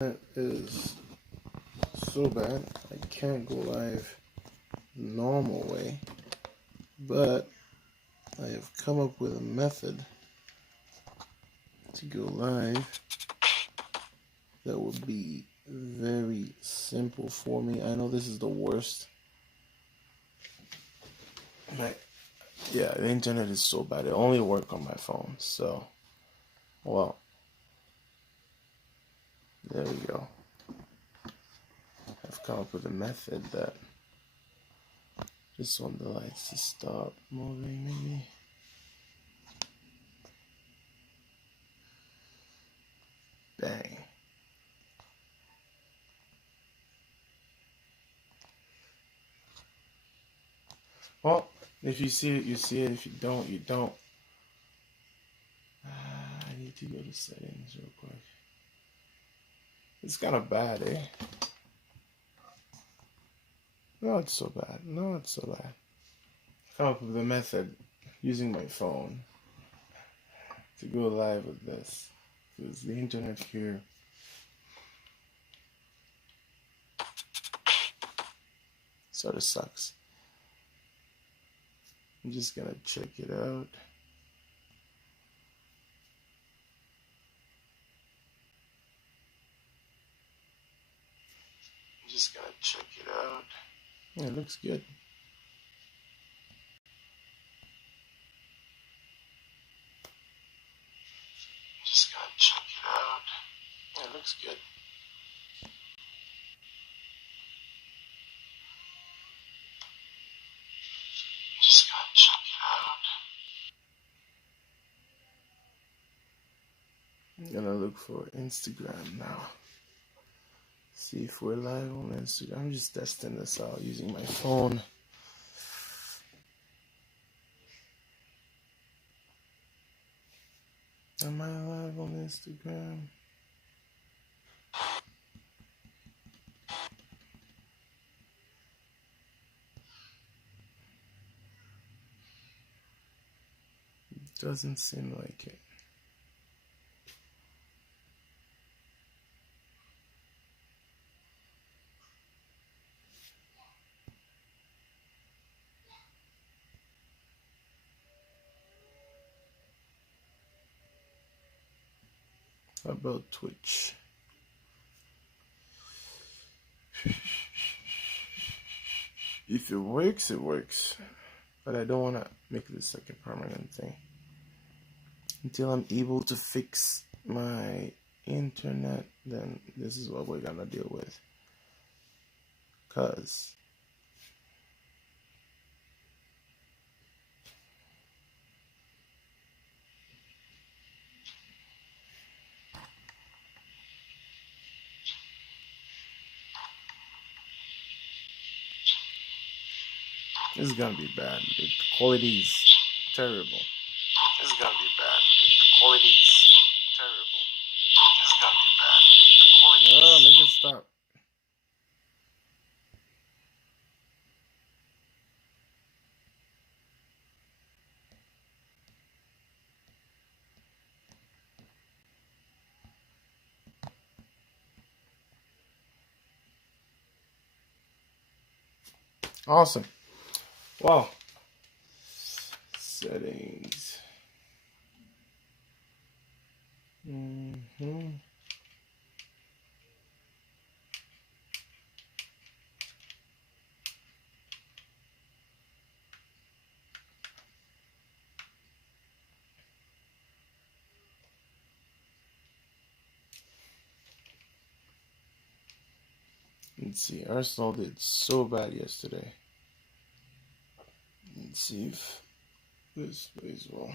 That is so bad. I can't go live normal way, but I have come up with a method to go live that would be very simple for me. I know this is the worst. The internet is so bad. It only works on my phone. So, well, there we go. I've come up with a method that just want the lights to stop moving, maybe. Bang. Well, if you see it, you see it. If you don't, you don't. I need to go to settings real quick. It's kind of bad, eh? No, it's so bad. No, it's so bad. Come up with a method using my phone to go live with this, because the internet here sort of sucks. I'm just gonna check it out. Yeah, it looks good. Just gotta check it out. Yeah, it looks good. Just gotta check it out. I'm gonna look for Instagram now. See if we're live on Instagram. I'm just testing this out using my phone. Am I live on Instagram? Doesn't seem like it. How about Twitch? If it works, it works. But I don't want to make this like a permanent thing. Until I'm able to fix my internet, then this is what we're gonna deal with. Cause this is gonna be bad. The quality is terrible. This is gonna be bad. The quality is terrible. This is gonna be bad. The quality make it stop. Awesome. Wow. Settings. Let's see. Arsenal did so bad yesterday. Let's see if this plays well.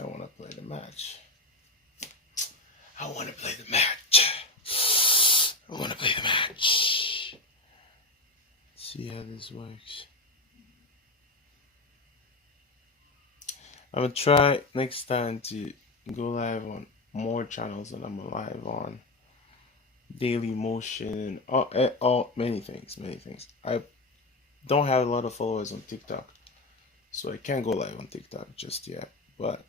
I want to play the match. I want to play the match. See how this works. I'm gonna try next time to go live on more channels than I'm alive on. Daily Motion, many things, many things. I don't have a lot of followers on TikTok, so I can't go live on TikTok just yet, but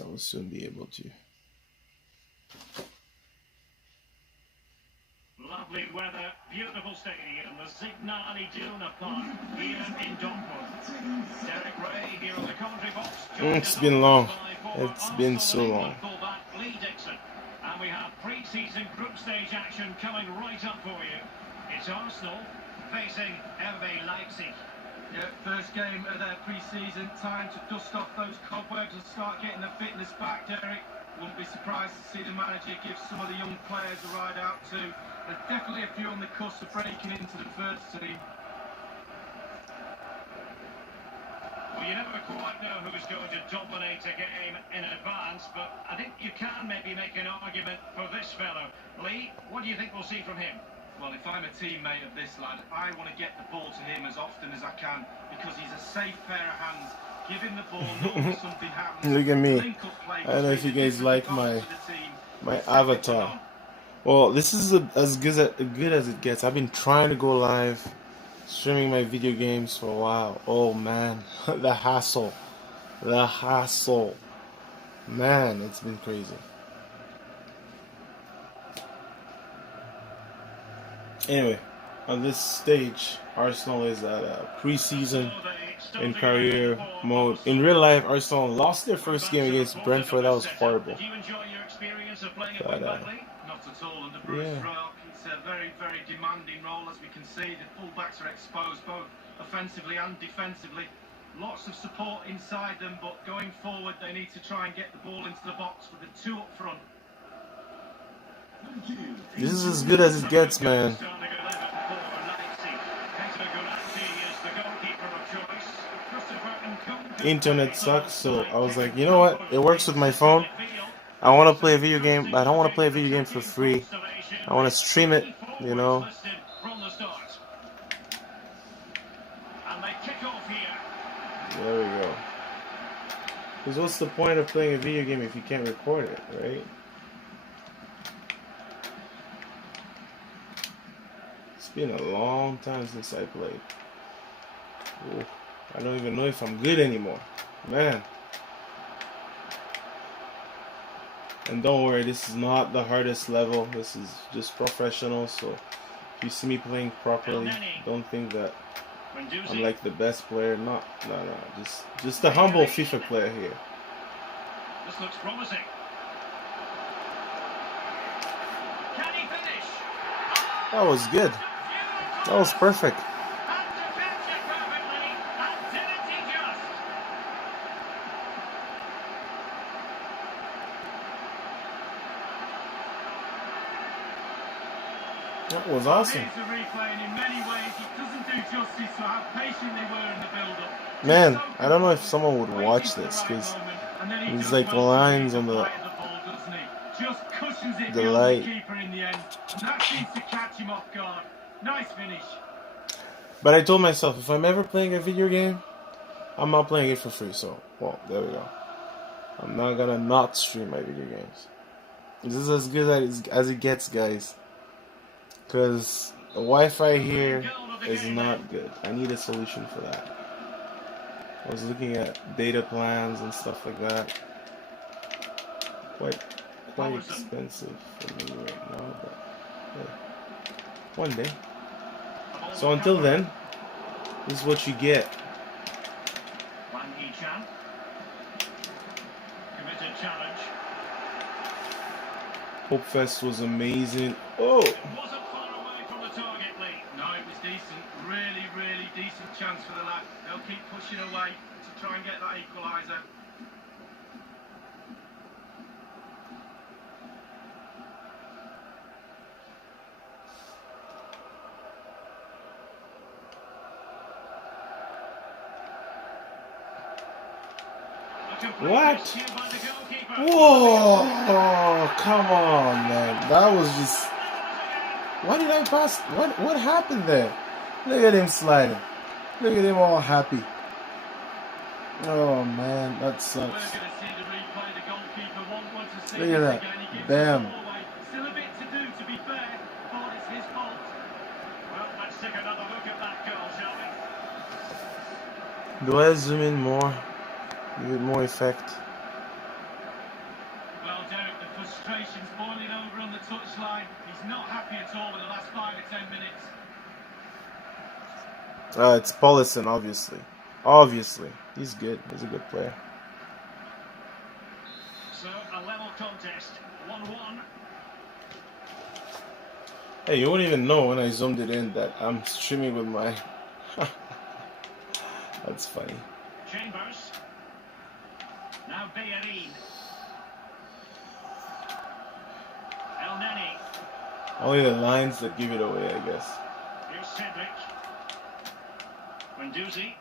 I will soon be able to. Lovely weather, beautiful stadium, the Signal Iduna Park here in Dortmund. Derek Ray here on the commentary box. It's been long. It's been so long. And we have pre-season group stage action coming right up for you. It's Arsenal facing RB Leipzig. Yeah, first game of their pre-season, time to dust off those cobwebs and start getting the fitness back, Derek. Wouldn't be surprised to see the manager give some of the young players a ride out too. There's definitely a few on the cusp of breaking into the first team. Well, you never quite know who's going to dominate a game in advance, but I think you can maybe make an argument for this fellow. Lee, what do you think we'll see from him? Well, if I'm a teammate of this lad, I want to get the ball to him as often as I can because he's a safe pair of hands. Give him the ball, know if something happens. Look at me. I don't know if you guys like my avatar. Well, this is as good as it gets. I've been trying to go live, streaming my video games for a while. Oh man, the hassle. Man, it's been crazy. Anyway, on this stage, Arsenal is at a pre-season in career mode. In real life, Arsenal lost their first game against Brentford. That was horrible. But, not at all under Bruce Rock. It's a very, very demanding role, as we can see. The fullbacks are exposed both offensively and defensively. Lots of support inside them, but going forward, they need to try and get the ball into the box with the two up front. This is as good as it gets, man. Internet sucks, so I was like, you know what? It works with my phone. I want to play a video game, but I don't want to play a video game for free. I want to stream it, you know. There we go. Because what's the point of playing a video game if you can't record it, right? It's been a long time since I played. Ooh, I don't even know if I'm good anymore. Man. And don't worry, this is not the hardest level. This is just professional, so if you see me playing properly, don't think that I'm like the best player. No. Just a humble FIFA player here. This looks promising. Can he finish? That was good. That was perfect. That was awesome. Man, I don't know if someone would watch this because there's like lines on the light. But I told myself, if I'm ever playing a video game, I'm not playing it for free. So, well, there we go. I'm not gonna not stream my video games. This is as good as it gets, guys. Because the Wi-Fi here is not good. I need a solution for that. I was looking at data plans and stuff like that. Quite expensive for me right now, but yeah. One day. So until then, this is what you get. Hope Fest was amazing. Oh! Really decent chance for the lad. They'll keep pushing away to try and get that equaliser. What? Whoa! Oh, come on, man. That was just... Why did I pass? What happened there? Look at him sliding. Look at him all happy. Oh man, that sucks. see Look at this that. again. He gives Bam. the ball away. Still a bit to do, to be fair. Thought it's his fault. Well, let's take another look at that goal, shall we? Do I zoom in more? Give it more effect. Well, Derek, the frustration's boiling over on the touchline. He's not happy at all with the last 5 or 10 minutes. It's Paulison, obviously. Obviously. He's good. He's a good player. So, a level contest, 1-1. Hey, you won't even know when I zoomed it in that I'm streaming with my... That's funny. Chambers. Now Bellerin. El Neni. Only the lines that give it away, I guess. Here's Cedric. Guendouzi.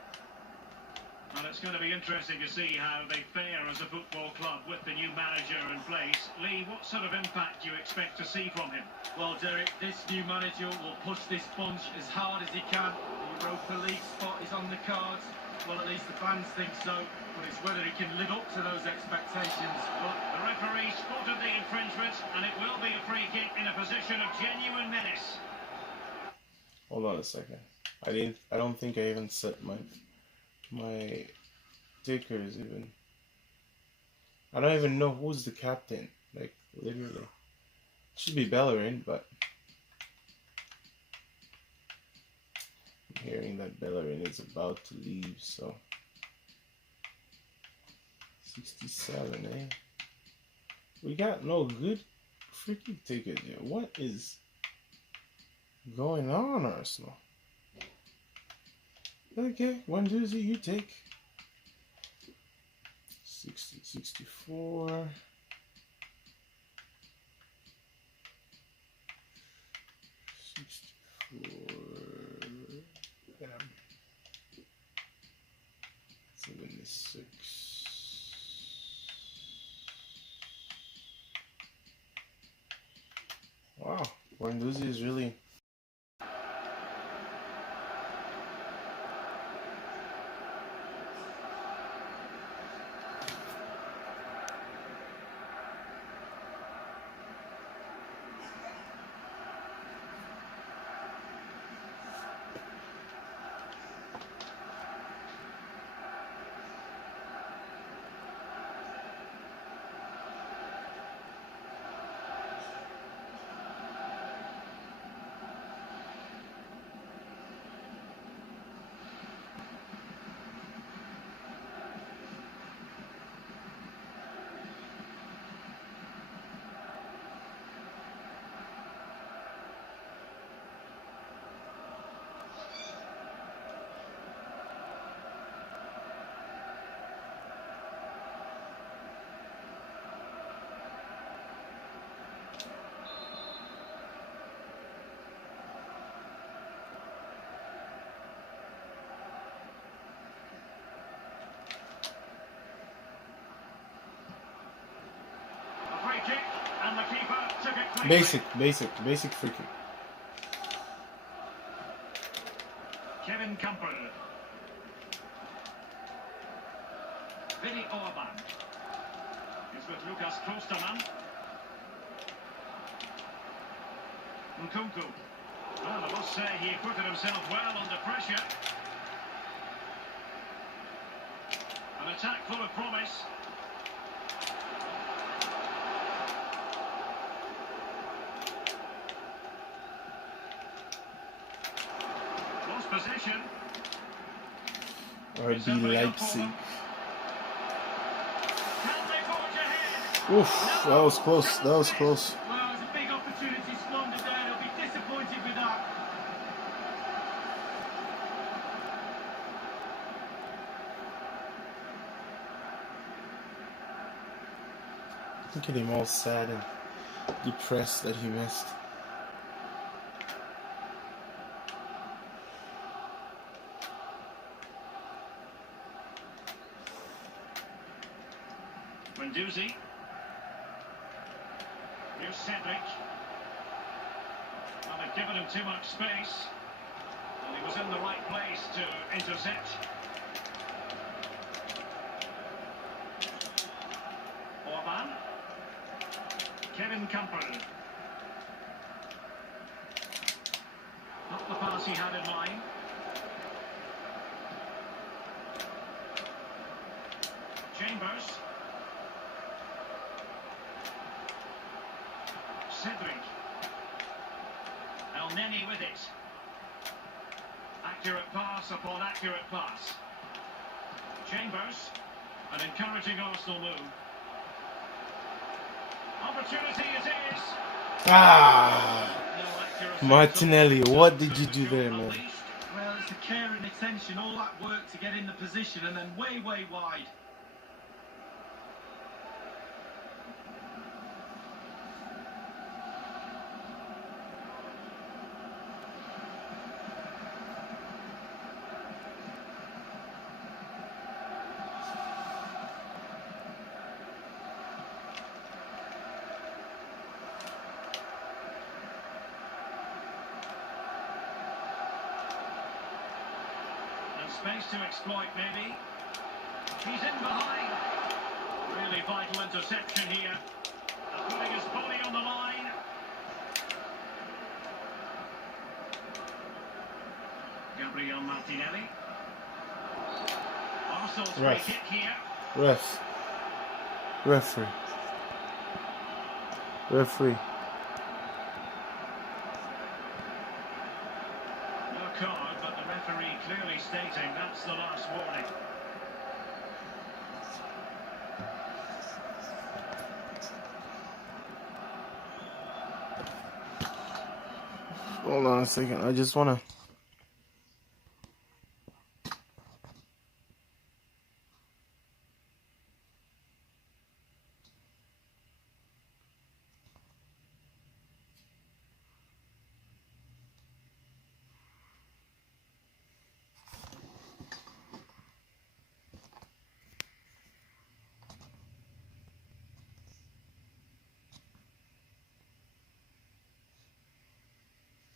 And it's going to be interesting to see how they fare as a football club with the new manager in place. Lee, what sort of impact do you expect to see from him? Well, Derek, this new manager will push this bunch as hard as he can. The Europa League spot is on the cards. Well, at least the fans think so. But it's whether he can live up to those expectations. Well, the referee spotted the infringement, and it will be a free kick in a position of genuine menace. Hold on a second. I don't think I even set my tickers even. I don't even know who's the captain. Like, literally. It should be Bellerin, but I'm hearing that Bellerin is about to leave, so 67, eh? We got no good freaking tickets here. What is going on, Arsenal? Okay, Guendouzi, you take 60, 64. 64. Damn. 76. Wow, Guendouzi is really. Kick, and the keeper took it cleanly. Basic free kick. Kevin Campbell. Vinny Orban. It's with Lucas Klostermann. Nkunku. Well, I must say he acquitted himself well under pressure. An attack full of promise. Possession. RB Leipzig. Can they forge ahead? Oof, that was close. That was close. Well, it was a big opportunity squandered there. They'll be disappointed with that. Look at him all sad and depressed that he missed. Guendouzi. Here's Cedric. Well, they've given him too much space. And he was in the right place to intercept. Orban. Kevin Camper. Not the pass he had in mind. Chambers. Cedric. El Neni with it. Accurate pass upon accurate pass. Chambers. An encouraging Arsenal move. Opportunity it is. Ah! No accuracy. Martinelli, what did you do there, man? Well, it's the care and attention, all that work to get in the position, and then way wide. Space to exploit, maybe. He's in behind. Really vital interception here. Putting his body on the line. Gabriel Martinelli. Arsenal's free Ref. kick here. Referee. No card, but the referee clearly stating that's the last warning. Hold on a second. I just wanna.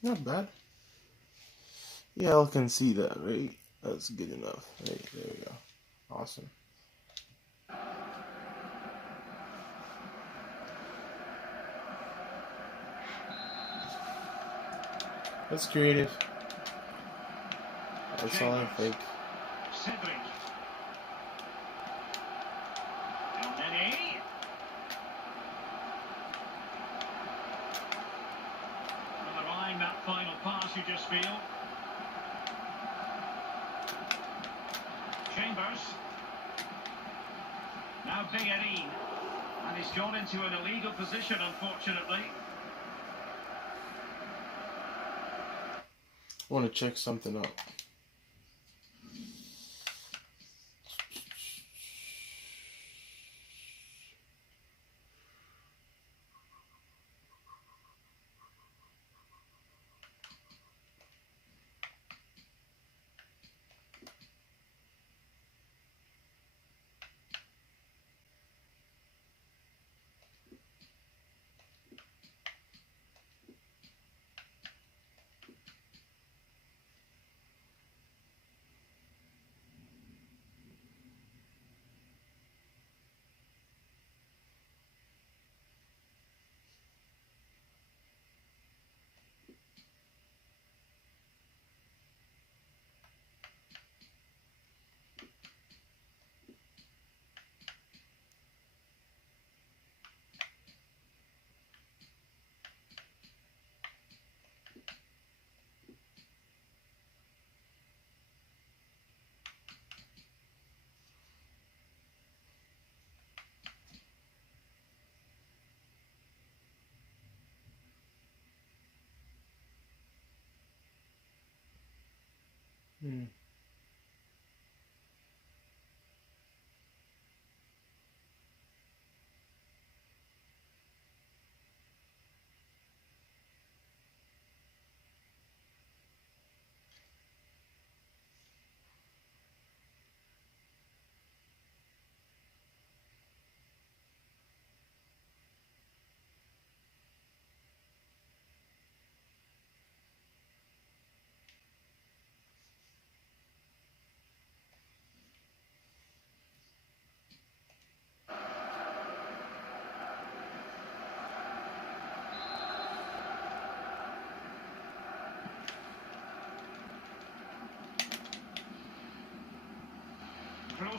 Not bad. Yeah, I can see that, right? That's good enough. Right, there we go. Awesome. That's creative. That's all I fake. Cedric. El Neni. Another line, that final pass you just feel. Chambers. Now Bellerin. And he's gone into an illegal position, unfortunately. I want to check something out. Hmm.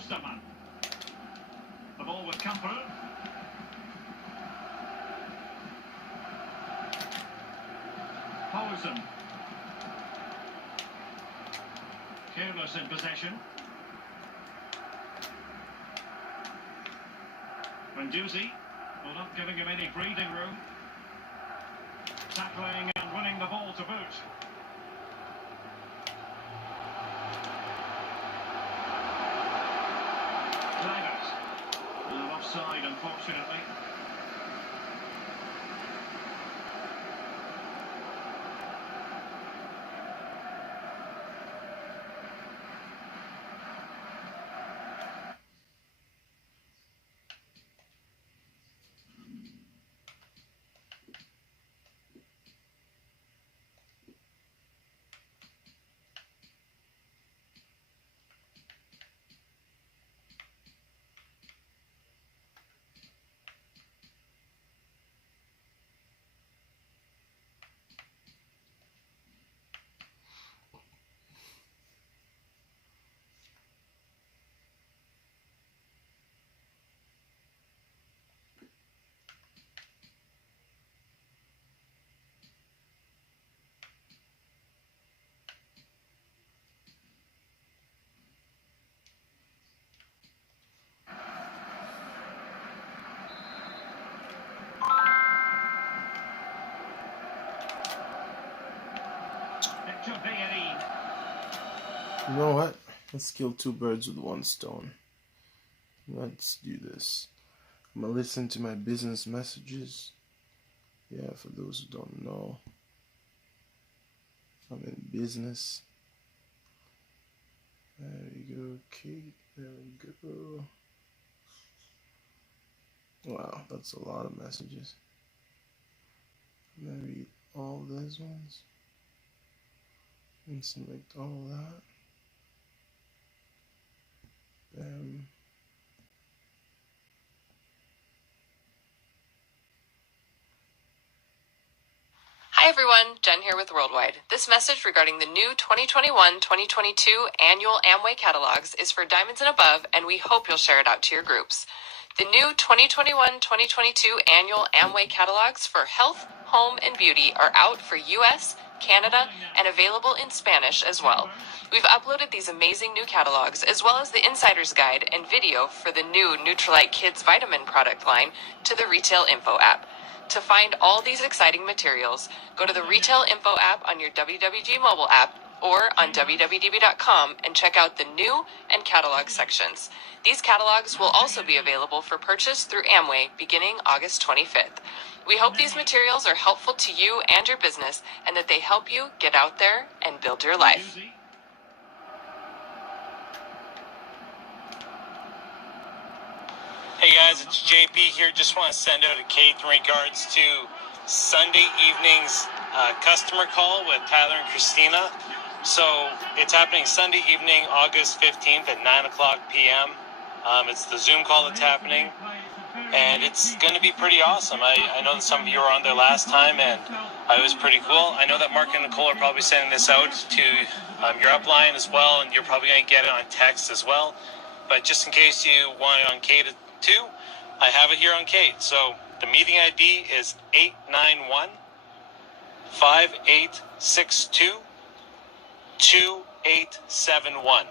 Klosterman. The ball with Kamperu. Paulsen. Careless in possession. Menduzi, well, not giving him any breathing room. Tackling and winning the ball to boot. Divers. Offside, unfortunately. You know what? Let's kill two birds with one stone. Let's do this. I'm gonna listen to my business messages. Yeah, for those who don't know, I'm in business. There we go, Kate. There we go. Wow, that's a lot of messages. I'm gonna read all those ones and select all that. Bam. Hi everyone, Jen here with Worldwide. This message regarding the new 2021-2022 annual Amway catalogs is for diamonds and above, and we hope you'll share it out to your groups. The new 2021-2022 annual Amway catalogs for health, home, and beauty are out for US, Canada, and available in Spanish as well. We've uploaded these amazing new catalogs, as well as the Insider's Guide and video for the new Nutrilite Kids Vitamin product line to the Retail Info app. To find all these exciting materials, go to the Retail Info app on your WWG mobile app or on www.com and check out the new and catalog sections. These catalogs will also be available for purchase through Amway beginning August 25th. We hope these materials are helpful to you and your business and that they help you get out there and build your life. Hey guys, it's JP here. Just want to send out a Kate in regards to Sunday evening's customer call with Tyler and Christina. So it's happening Sunday evening, August 15th at 9 o'clock p.m. It's the Zoom call that's happening, and it's going to be pretty awesome. I know that some of you were on there last time, and it was pretty cool. I know that Mark and Nicole are probably sending this out to your upline as well, and you're probably going to get it on text as well. But just in case you want it on Kate too, I have it here on Kate. So the meeting ID is 891-5862-2871.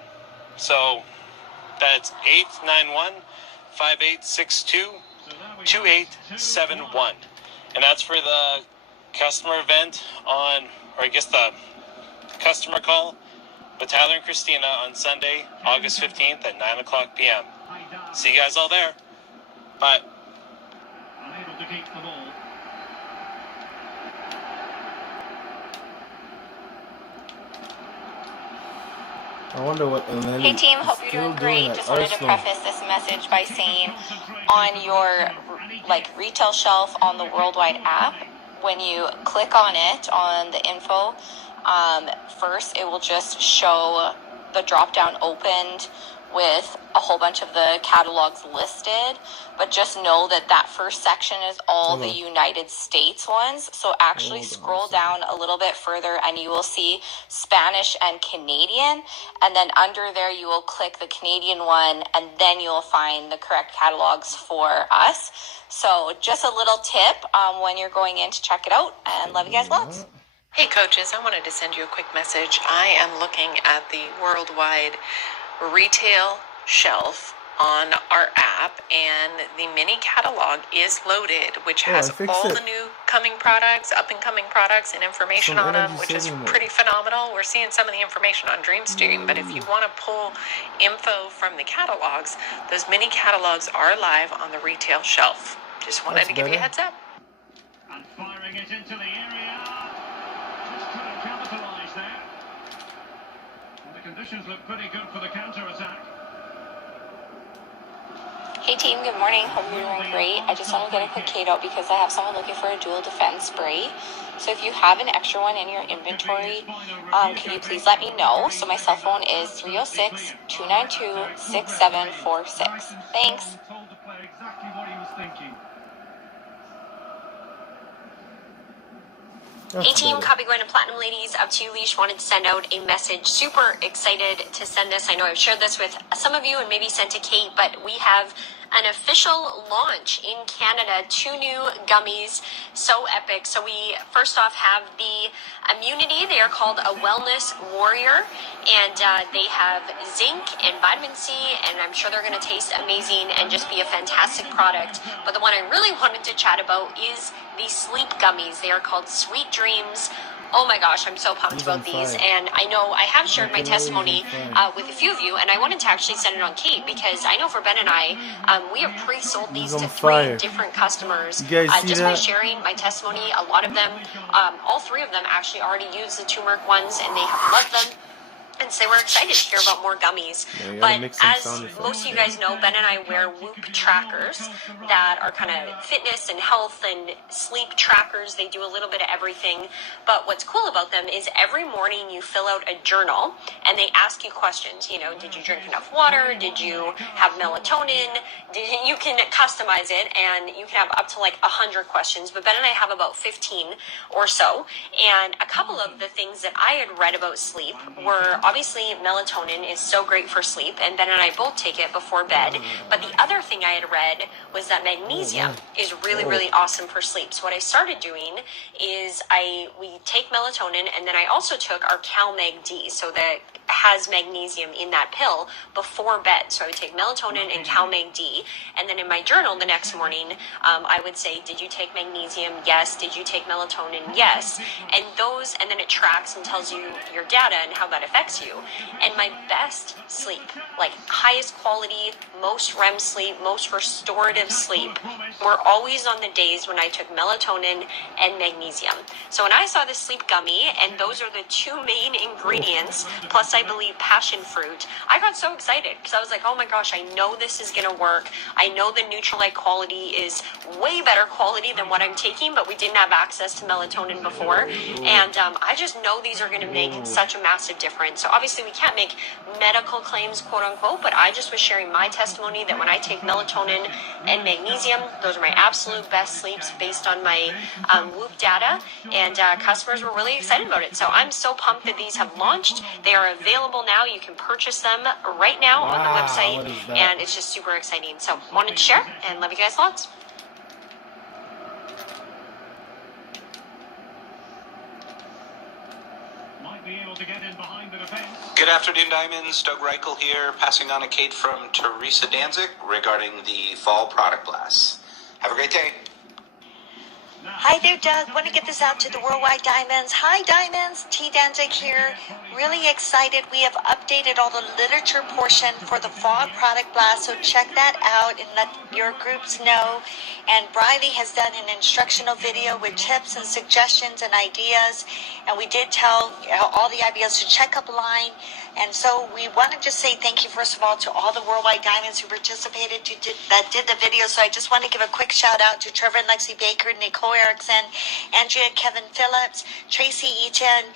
So that's 891-5862-2871. And that's for the customer event on, or I guess the customer call with Tyler and Christina on Sunday, August 15th at 9 o'clock p.m. See you guys all there. Bye. Unable to keep the ball. I wonder what Eleni Hey team, hope is you're still doing great. at Just wanted to Arsenal. preface this message by saying on your retail shelf on the Worldwide app, when you click on it on the info, first it will just show the drop down opened with a whole bunch of the catalogs listed, but just know that that first section is all the United States ones. So actually scroll down a little bit further and you will see Spanish and Canadian, and then under there you will click the Canadian one, and then you'll find the correct catalogs for us. So just a little tip when you're going in to check it out, and love you guys lots. Hey coaches, I wanted to send you a quick message. I am looking at the worldwide retail shelf on our app, and the mini catalog is loaded, which has all the new coming products, up and coming products, and information on them, which is pretty phenomenal. We're seeing some of the information on DreamStream, but if you want to pull info from the catalogs, those mini catalogs are live on the retail shelf. Just wanted to give you a heads up. And firing it into the area. Just couldn't capitalise there. And the conditions look pretty good for the counter-attack. Hey team, good morning. Hope you're doing great. I just want to get a quick Kate out because I have someone looking for a dual defense spray. So if you have an extra one in your inventory, can you please let me know? So my cell phone is 306-292-6746. Thanks. Told the player exactly what he was thinking. Hey team, copy going to Platinum Ladies, up to you leash. Wanted to send out a message. Super excited to send this. I know I've shared this with some of you and maybe sent to Kate, but we have an official launch in Canada. 2 new gummies, so epic. So we first off have the Immunity. They are called a Wellness Warrior, and they have zinc and vitamin C, and I'm sure they're going to taste amazing and just be a fantastic product. But the one I really wanted to chat about is the sleep gummies. They are called Sweet Dreams. Oh my gosh, I'm so pumped about these, and I know I have shared my testimony with a few of you, and I wanted to actually send it on Kate because I know for Ben and I, we have pre-sold these to 3 different customers. Just by sharing my testimony, a lot of them, all 3 of them actually already use the turmeric ones, and they have loved them. And so we're excited to hear about more gummies. But as most of you guys know, Ben and I wear Whoop trackers that are kind of fitness and health and sleep trackers. They do a little bit of everything. But what's cool about them is every morning you fill out a journal and they ask you questions. You know, did you drink enough water? Did you have melatonin? You can customize it, and you can have up to like 100 questions. But Ben and I have about 15 or so. And a couple of the things that I had read about sleep were obviously melatonin is so great for sleep, and Ben and I both take it before bed. But the other thing I had read was that magnesium is really, really awesome for sleep. So what I started doing is we take melatonin, and then I also took our CalMag D, so that has magnesium in that pill before bed. So I would take melatonin and CalMag D, and then in my journal the next morning, I would say, did you take magnesium? Yes. Did you take melatonin? Yes. And then it tracks and tells you your data and how that affects you. And my best sleep, like highest quality, most REM sleep, most restorative sleep, were always on the days when I took melatonin and magnesium. So when I saw the sleep gummy, and those are the 2 main ingredients, plus I believe passion fruit, I got so excited because I was like, oh my gosh, I know this is going to work. I know the Nutrilite quality is way better quality than what I'm taking, but we didn't have access to melatonin before. And I just know these are going to make such a massive difference. So obviously we can't make medical claims, quote unquote, but I just was sharing my testimony that when I take melatonin and magnesium, those are my absolute best sleeps based on my Whoop data, and customers were really excited about it. So I'm so pumped that these have launched. They are available now. You can purchase them right now on the website, and it's just super exciting. So wanted to share, and love you guys lots. Good afternoon, Diamonds. Doug Reichel here, passing on a Kate from Teresa Danzig regarding the fall product blasts. Have a great day. Hi there, Doug. Want to get this out to the Worldwide Diamonds. Hi, Diamonds. T. Danzig here. Really excited. We have updated all the literature portion for the fall product blast, so check that out and let your groups know. And Briley has done an instructional video with tips and suggestions and ideas. And we did tell all the IBLs to check up line And so we want to just say thank you, first of all, to all the Worldwide Diamonds who participated, that did the video. So I just want to give a quick shout out to Trevor and Lexi Baker, Nicole Erickson, Andrea Kevin Phillips, Tracy Eaton,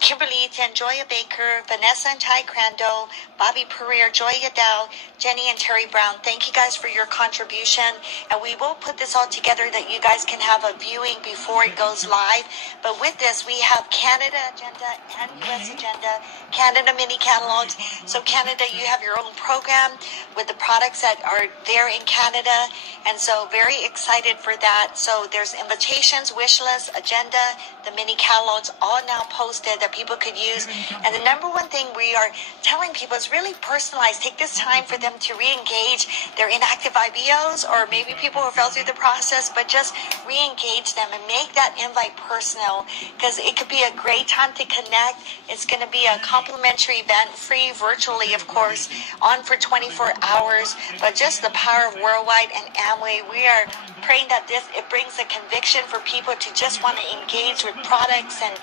Kimberly Eaton, Joya Baker, Vanessa and Ty Crandall, Bobby Pereira, Joya Dow, Jenny and Terry Brown. Thank you guys for your contribution. And we will put this all together that you guys can have a viewing before it goes live. But with this, we have Canada agenda and US agenda, Canada mini catalogs. So Canada, you have your own program with the products that are there in Canada. And so very excited for that. So there's invitations, wish lists, agenda, the mini catalogs all now posted that people could use. And the number one thing we are telling people is really personalized. Take this time for them to re-engage their inactive IBOs, or maybe people who fell through the process, but just re-engage them and make that invite personal, because it could be a great time to connect. It's going to be a complimentary event, free virtually, of course, on for 24 hours. But just the power of Worldwide and Amway, we are praying that it brings a conviction for people to just want to engage with products and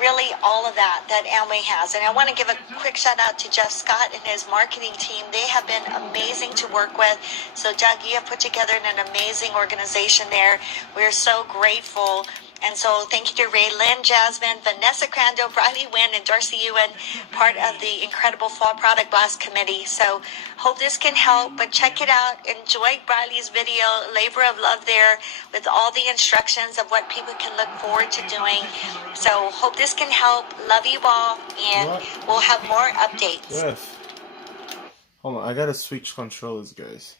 really all of that Amway has. And I want to give a quick shout out to Jeff Scott and his marketing team. They have been amazing to work with. So Doug, you have put together an amazing organization there. We're so grateful. And so thank you to Ray Lynn, Jasmine, Vanessa Crandall, Briley Wynn, and Darcy Ewan, part of the incredible Fall Product Blast Committee. So hope this can help, but check it out. Enjoy Briley's video, labor of love there, with all the instructions of what people can look forward to doing. So hope this can help. Love you all, and we'll have more updates. Yes. Hold on, I gotta switch controllers, guys.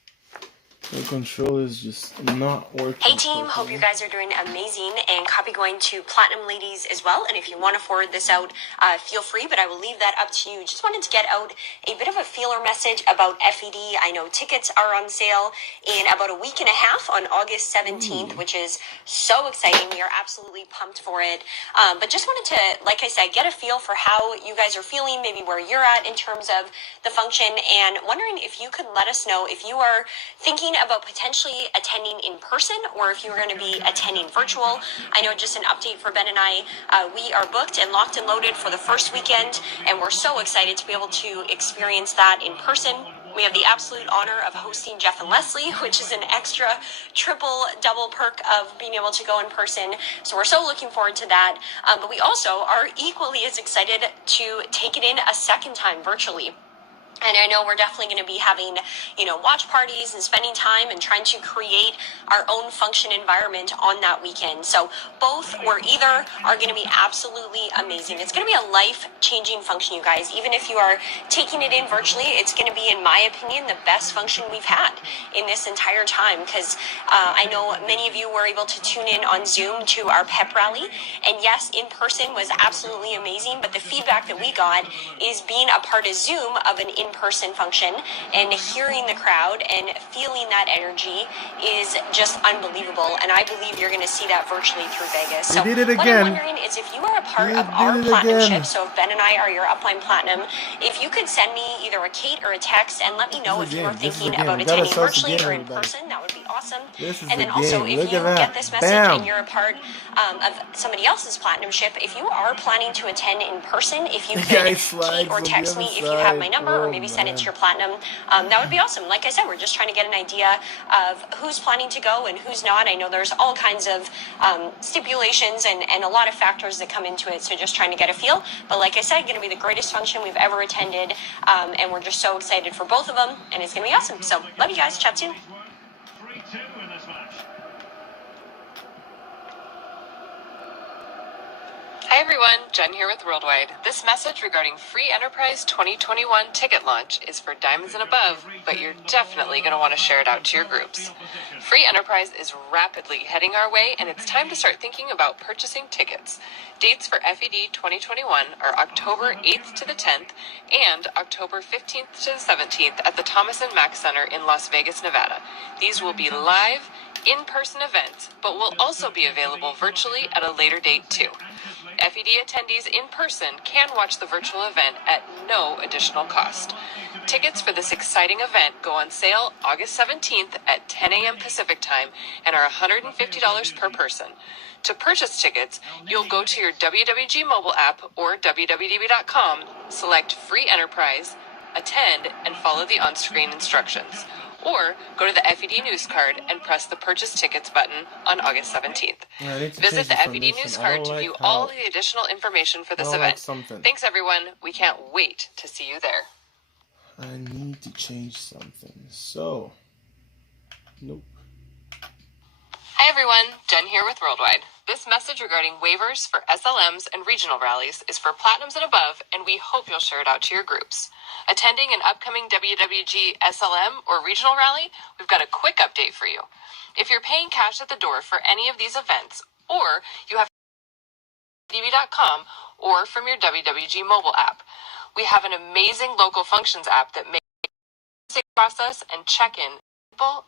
The controller is just not working. Hey team, hope you guys are doing amazing, and copy going to Platinum Ladies as well. And if you want to forward this out, feel free, but I will leave that up to you. Just wanted to get out a bit of a feeler message about FED. I know tickets are on sale in about a week and a half on August 17th, which is so exciting. We are absolutely pumped for it. But just wanted to, like I said, get a feel for how you guys are feeling, maybe where you're at in terms of the function, and wondering if you could let us know if you are thinking about potentially attending in person or if you're going to be attending virtual. I know, just an update for Ben and I, we are booked and locked and loaded for the first weekend, and we're so excited to be able to experience that in person. We have the absolute honor of hosting Jeff and Leslie, which is an extra triple, double perk of being able to go in person. So we're so looking forward to that. But we also are equally as excited to take it in a second time virtually. And I know we're definitely going to be having, watch parties and spending time and trying to create our own function environment on that weekend. So both or either are going to be absolutely amazing. It's going to be a life-changing function, you guys. Even if you are taking it in virtually, it's going to be, in my opinion, the best function we've had in this entire time, because I know many of you were able to tune in on Zoom to our pep rally. And yes, in person was absolutely amazing, but the feedback that we got is being a part of Zoom of an in-person function and hearing the crowd and feeling that energy is just unbelievable. And I believe you're going to see that virtually through Vegas. So did it what again. I'm wondering is, if you are a part of our platinum ship, so if Ben and I are your upline platinum, if you could send me either a Kate or a text and let me know if you are thinking about attending virtually or in person, that would be awesome. And then also, if you get this message and you're a part of somebody else's platinum ship, if you are planning to attend in person, if you could tweet or text me if you have my number, or maybe send it to your platinum, that would be awesome. Like I said, we're just trying to get an idea of who's planning to go and who's not. I know there's all kinds of stipulations and a lot of factors that come into it, so just trying to get a feel. But like I said, going to be the greatest function we've ever attended, and we're just so excited for both of them, and it's going to be awesome. So love you guys. Chat soon. 3-2 in this match. Hi everyone, Jen here with Worldwide. This message regarding Free Enterprise 2021 ticket launch is for Diamonds and above, but you're definitely going to want to share it out to your groups. Free Enterprise is rapidly heading our way, and it's time to start thinking about purchasing tickets. Dates for FED 2021 are October 8th to the 10th and October 15th to the 17th at the Thomas & Mack Center in Las Vegas, Nevada. These will be live, in-person events, but will also be available virtually at a later date too. FED attendees in person can watch the virtual event at no additional cost. Tickets for this exciting event go on sale August 17th at 10 a.m. Pacific Time and are $150 per person. To purchase tickets, you'll go to your WWG mobile app or www.com, select Free Enterprise, attend, and follow the on-screen instructions. Or go to the FED News card and press the Purchase Tickets button on August 17th. Visit the FED News card to view all the additional information for this event. Thanks, everyone. We can't wait to see you there. I need to change something. So, nope. Hi everyone, Jen here with Worldwide. This message regarding waivers for SLMs and regional rallies is for Platinums and above, and we hope you'll share it out to your groups. Attending an upcoming WWG SLM or regional rally, we've got a quick update for you. If you're paying cash at the door for any of these events, or you have db.com or from your WWG mobile app, we have an amazing local functions app that makes the process and check-in simple.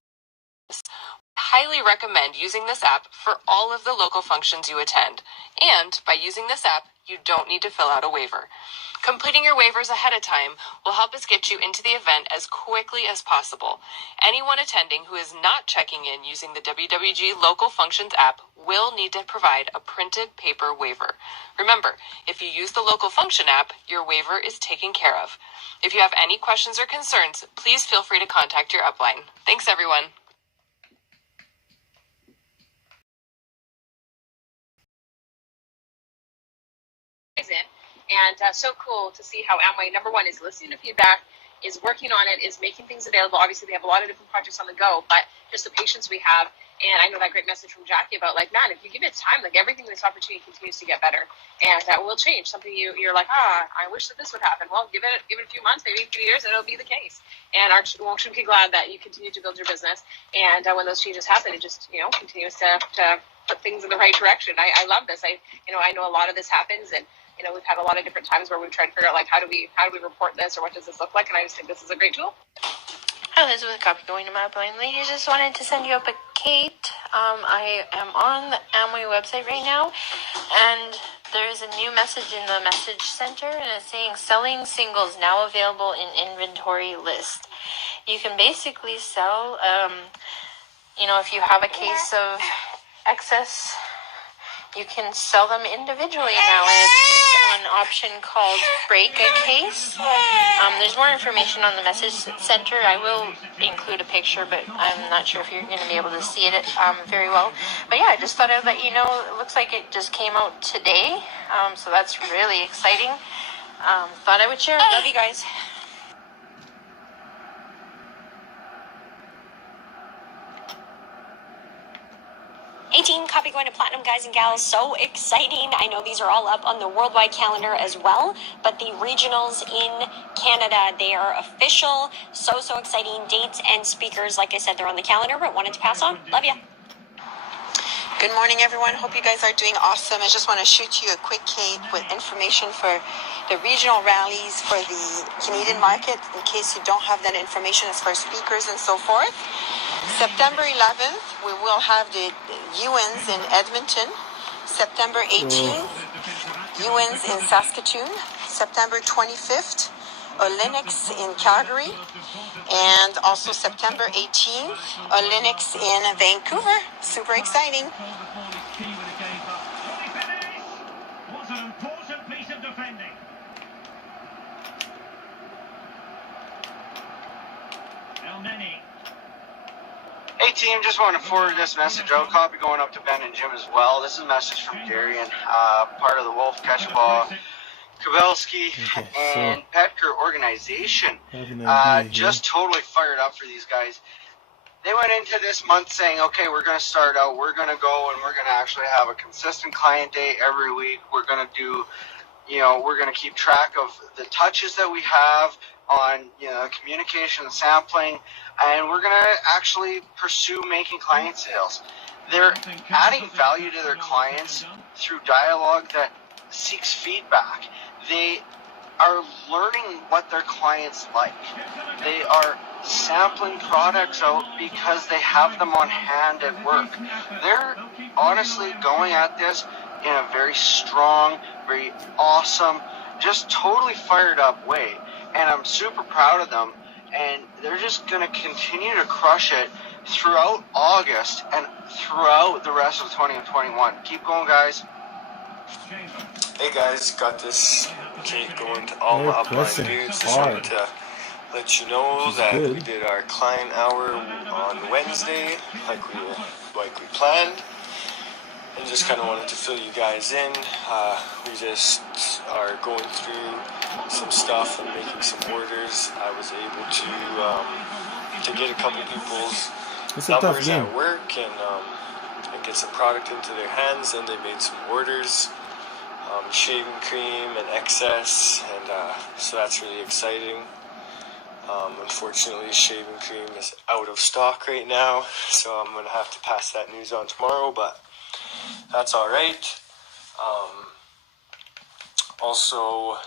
Highly recommend using this app for all of the local functions you attend. And by using this app, you don't need to fill out a waiver. Completing your waivers ahead of time will help us get you into the event as quickly as possible. Anyone attending who is not checking in using the WWG Local Functions app will need to provide a printed paper waiver. Remember, if you use the Local Function app, your waiver is taken care of. If you have any questions or concerns, please feel free to contact your upline. Thanks, everyone. And so cool to see how Amway, number one, is listening to feedback, is working on it, is making things available. Obviously, they have a lot of different projects on the go, but just the patience we have. And I know that great message from Jackie about, like, man, if you give it time, like, everything in this opportunity continues to get better. And that will change. Something you're like, I wish that this would happen. Well, give it a few months, maybe a few years, and it'll be the case. And our should be glad that you continue to build your business. And when those changes happen, it just, continues to put things in the right direction. I love this. I know a lot of this happens, and we've had a lot of different times where we've tried to figure out, like, how do we report this, or what does this look like? And I just think this is a great tool. Hi, Elizabeth, copy going to my upline. Ladies, just wanted to send you up a Kate. I am on the Amway website right now, and there is a new message in the message center, and it's saying selling singles now available in inventory list. You can basically sell, if you have a case of excess, you can sell them individually now, and it's an option called break a case. There's more information on the message center. I will include a picture, but I'm not sure if you're going to be able to see it very well. But yeah, I just thought I'd let you know. It looks like it just came out today, so that's really exciting. Thought I would share. Love you guys. Copy going to Platinum, guys and gals. So exciting. I know these are all up on the worldwide calendar as well, but the regionals in Canada, they are official. So exciting. Dates and speakers, like I said, they're on the calendar, but wanted to pass on. Love ya. Good morning, everyone. Hope you guys are doing awesome. I just want to shoot you a quick Kate with information for the regional rallies for the Canadian market, in case you don't have that information as far as speakers and so forth. September 11th, we will have the UNs in Edmonton. September 18th, UNs in Saskatoon. September 25th, Linux in Calgary. And also September 18th, Linux in Vancouver. Super exciting. What an important piece of defending. El Neni. Hey team, just want to forward this message out. Copy going up to Ben and Jim as well. This is a message from Darian, part of the Wolf Keshabaugh, Kabelski, and Petker organization. Just totally fired up for these guys. They went into this month saying, okay, we're going to start out, we're going to go, and we're going to actually have a consistent client day every week. We're going to do, we're going to keep track of the touches that we have on, communication and sampling, and we're going to actually pursue making client sales. They're adding value to their clients through dialogue that seeks feedback. They are learning what their clients like. They are sampling products out because they have them on hand at work. They're honestly going at this in a very strong, very awesome, just totally fired up way. And I'm super proud of them. And they're just going to continue to crush it throughout August and throughout the rest of 2021. Keep going, guys. Hey guys, got this cake going to all my upline dudes. Just wanted to let you know that we did our client hour on Wednesday, like we planned, and just kind of wanted to fill you guys in. We just are going through some stuff and making some orders. I was able to get a couple people's numbers at work and get some product into their hands, and they made some orders. Shaving cream and excess, and so that's really exciting. Unfortunately, shaving cream is out of stock right now, so I'm going to have to pass that news on tomorrow, but that's alright. Also,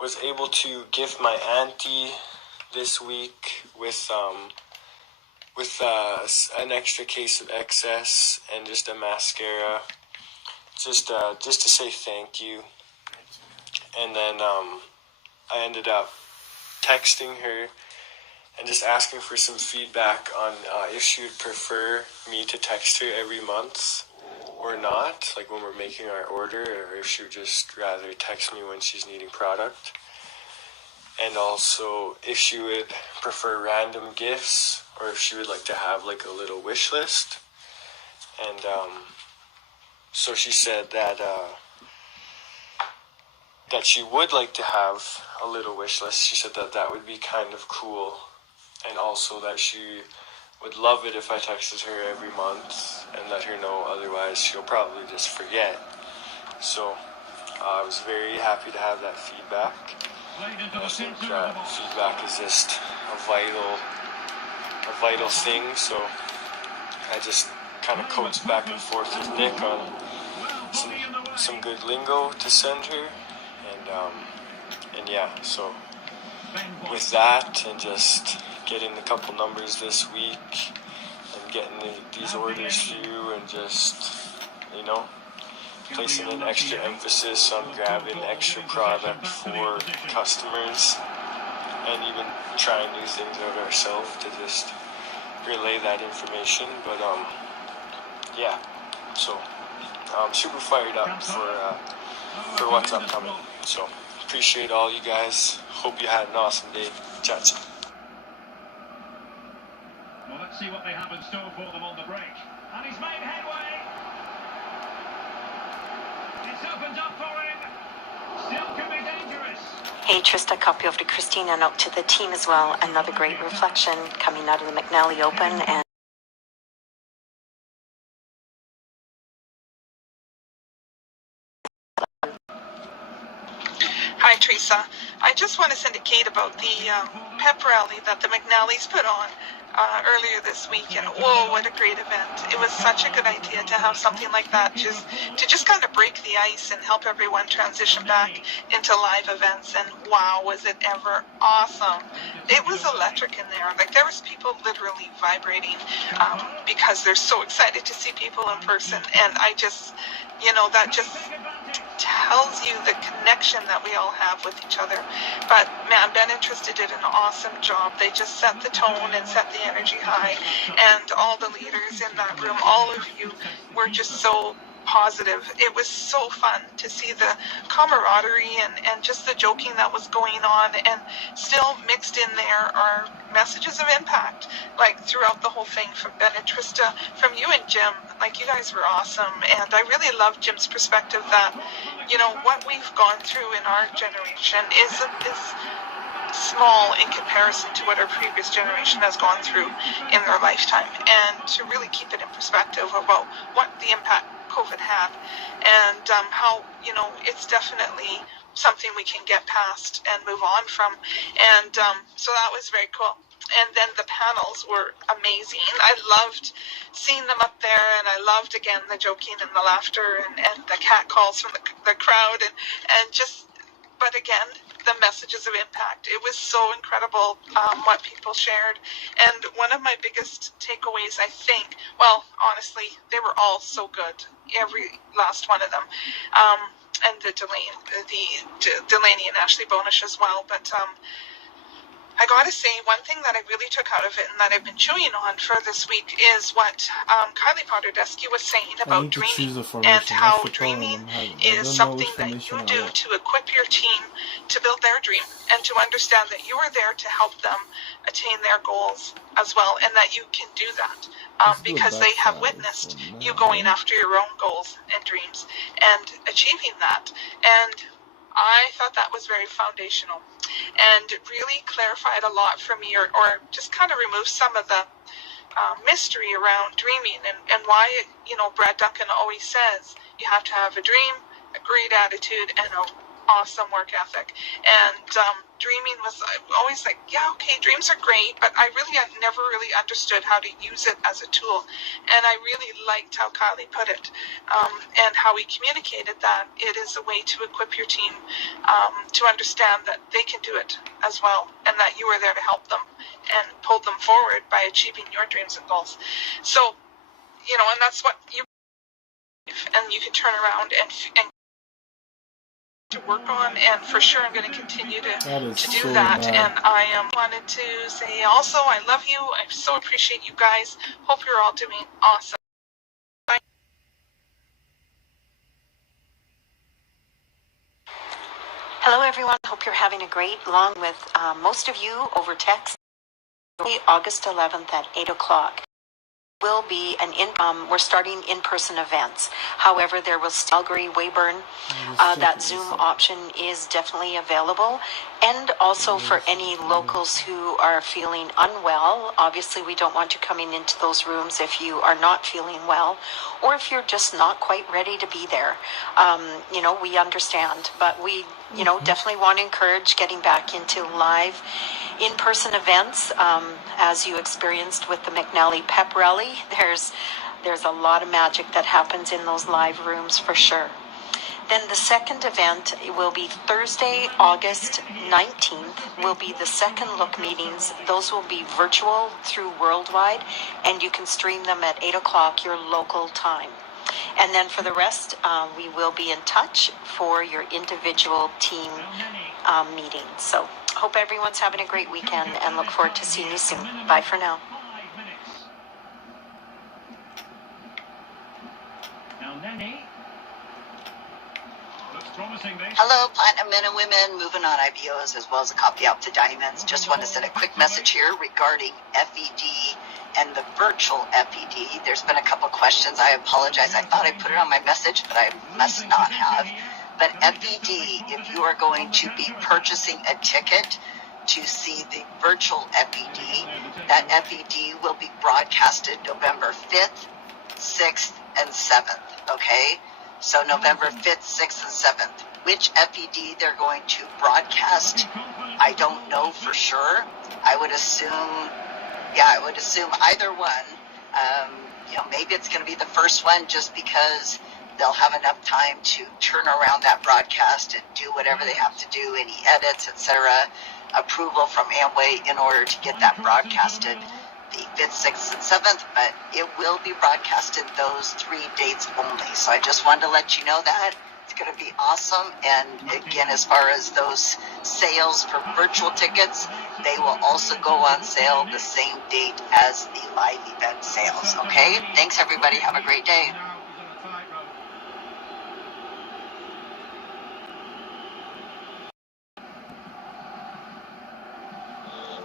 was able to gift my auntie this week with an extra case of excess and just a mascara. Just to say thank you. And then I ended up texting her and just asking for some feedback on if she would prefer me to text her every month or not, like when we're making our order, or if she would just rather text me when she's needing product. And also if she would prefer random gifts, or if she would like to have like a little wish list. And so she said that she would like to have a little wish list. She said that would be kind of cool, and also that she would love it if I texted her every month and let her know, otherwise she'll probably just forget. So I was very happy to have that feedback. I think that feedback is just a vital thing, so I just kind of coach back and forth with Nick on some good lingo to send her, and yeah, so with that and just getting a couple numbers this week and getting these orders through, and just, you know, placing an extra emphasis on grabbing extra product for customers, and even trying new things out ourselves to just relay that information. But yeah, so I'm super fired up for what's upcoming. So appreciate all you guys. Hope you had an awesome day. Chat. Well, let's see what they have in store for them on the break. And he's made headway. It's opened up for him. Still can be dangerous. Hey Trista, copy of the Christina note to the team as well. Another great reflection coming out of the McNally Open. And hi Teresa, I just want to syndicate about the pep rally that the McNallys put on earlier this week, and whoa, what a great event. It was such a good idea to have something like that, just kind of break the ice and help everyone transition back into live events. And wow, was it ever awesome. It was electric in there. Like, there was people literally vibrating because they're so excited to see people in person. And I just, you know, that just tells you the connection that we all have with each other. But man, Ben and Trista did an awesome job. They just set the tone and set the energy high, and all the leaders in that room, all of you were just so positive. It was so fun to see the camaraderie and just the joking that was going on, and still mixed in there are messages of impact, like throughout the whole thing, from Ben and Trista, from you and Jim. Like, you guys were awesome, and I really love Jim's perspective that, you know, what we've gone through in our generation is small in comparison to what our previous generation has gone through in their lifetime, and to really keep it in perspective about what the impact COVID had, and how, you know, it's definitely something we can get past and move on from. And so that was very cool. And then the panels were amazing. I loved seeing them up there, and I loved, again, the joking and the laughter and the cat calls from the crowd, and just but again, the messages of impact. It was so incredible what people shared. And one of my biggest takeaways, I think, well, honestly, they were all so good, every last one of them. And the Delaney and Ashley Bonish as well. But I gotta say, one thing that I really took out of it and that I've been chewing on for this week is what Kylie Poderdesky was saying about dreaming, and how dreaming is something that you do to equip your team to build their dream and to understand that you are there to help them attain their goals as well, and that you can do that because they have witnessed you going after your own goals and dreams and achieving that. And I thought that was very foundational and really clarified a lot for me, or just kind of removed some of the mystery around dreaming and why, Brad Duncan always says you have to have a dream, a great attitude, and an awesome work ethic. And dreaming was always like, yeah, okay, dreams are great, but I never really understood how to use it as a tool. And I really liked how Kylie put it, and how he communicated that it is a way to equip your team to understand that they can do it as well, and that you are there to help them and pull them forward by achieving your dreams and goals. So, and that's what you can turn around and to work on, and for sure I'm going to continue to do that. And I wanted to say also, I love you. I so appreciate you guys. Hope you're all doing awesome. Bye. Hello everyone, hope you're having a great long with most of you over text. August 11th at 8 o'clock. Will be we're starting in-person events. However, there will still Calgary, Weyburn. That Zoom option is definitely available. And also for any locals who are feeling unwell, obviously we don't want you coming into those rooms if you are not feeling well, or if you're just not quite ready to be there. We understand, but we, definitely want to encourage getting back into live in-person events, as you experienced with the McNally Pep Rally. There's a lot of magic that happens in those live rooms for sure. Then the second event will be Thursday, August 19th, will be the second look meetings. Those will be virtual through Worldwide, and you can stream them at 8 o'clock your local time. And then for the rest, we will be in touch for your individual team meetings. So hope everyone's having a great weekend and look forward to seeing you soon. Bye for now. Hello, Platinum men and women, moving on IBOs as well as a copy out to Diamonds. Just want to send a quick message here regarding FED and the virtual FED. There's been a couple questions. I apologize. I thought I put it on my message, but I must not have. But FED, if you are going to be purchasing a ticket to see the virtual FED, that FED will be broadcasted November 5th, 6th, and 7th, okay? So November 5th, 6th, and 7th. Which FED they're going to broadcast, I don't know for sure. I would assume either one. Maybe it's going to be the first one just because they'll have enough time to turn around that broadcast and do whatever they have to do, any edits, etc., approval from Amway in order to get that broadcasted the 5th, 6th, and 7th, but it will be broadcasted those 3 dates only. So I just wanted to let you know that. It's going to be awesome. And again, as far as those sales for virtual tickets, they will also go on sale the same date as the live event sales. Okay? Thanks, everybody. Have a great day.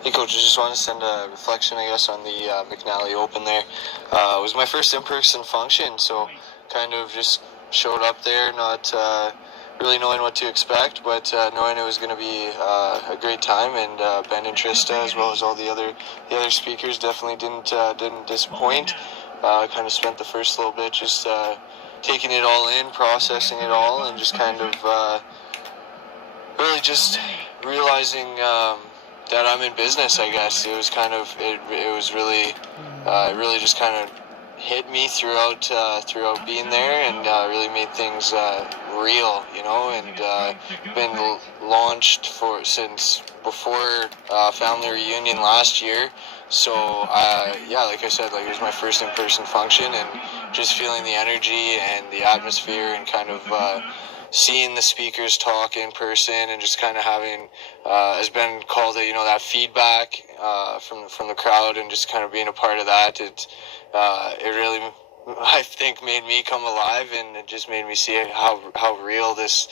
Hey Coach, I just want to send a reflection, I guess, on the McNally Open there. It was my first in-person function, so kind of just showed up there, not really knowing what to expect, but knowing it was going to be a great time, and Ben and Trista, as well as all the other speakers, definitely didn't disappoint. Kind of spent the first little bit just taking it all in, processing it all, and just kind of really just realizing that I'm in business, I guess. It was kind of, it was really, it really just kind of hit me throughout being there, and really made things real, you know, and been launched since before family reunion last year. So yeah, like I said, like it was my first in-person function, and just feeling the energy and the atmosphere, and kind of seeing the speakers talk in person, and just kind of having, as Ben called it, you know, that feedback from the crowd, and just kind of being a part of that. It really, I think, made me come alive, and it just made me see how real this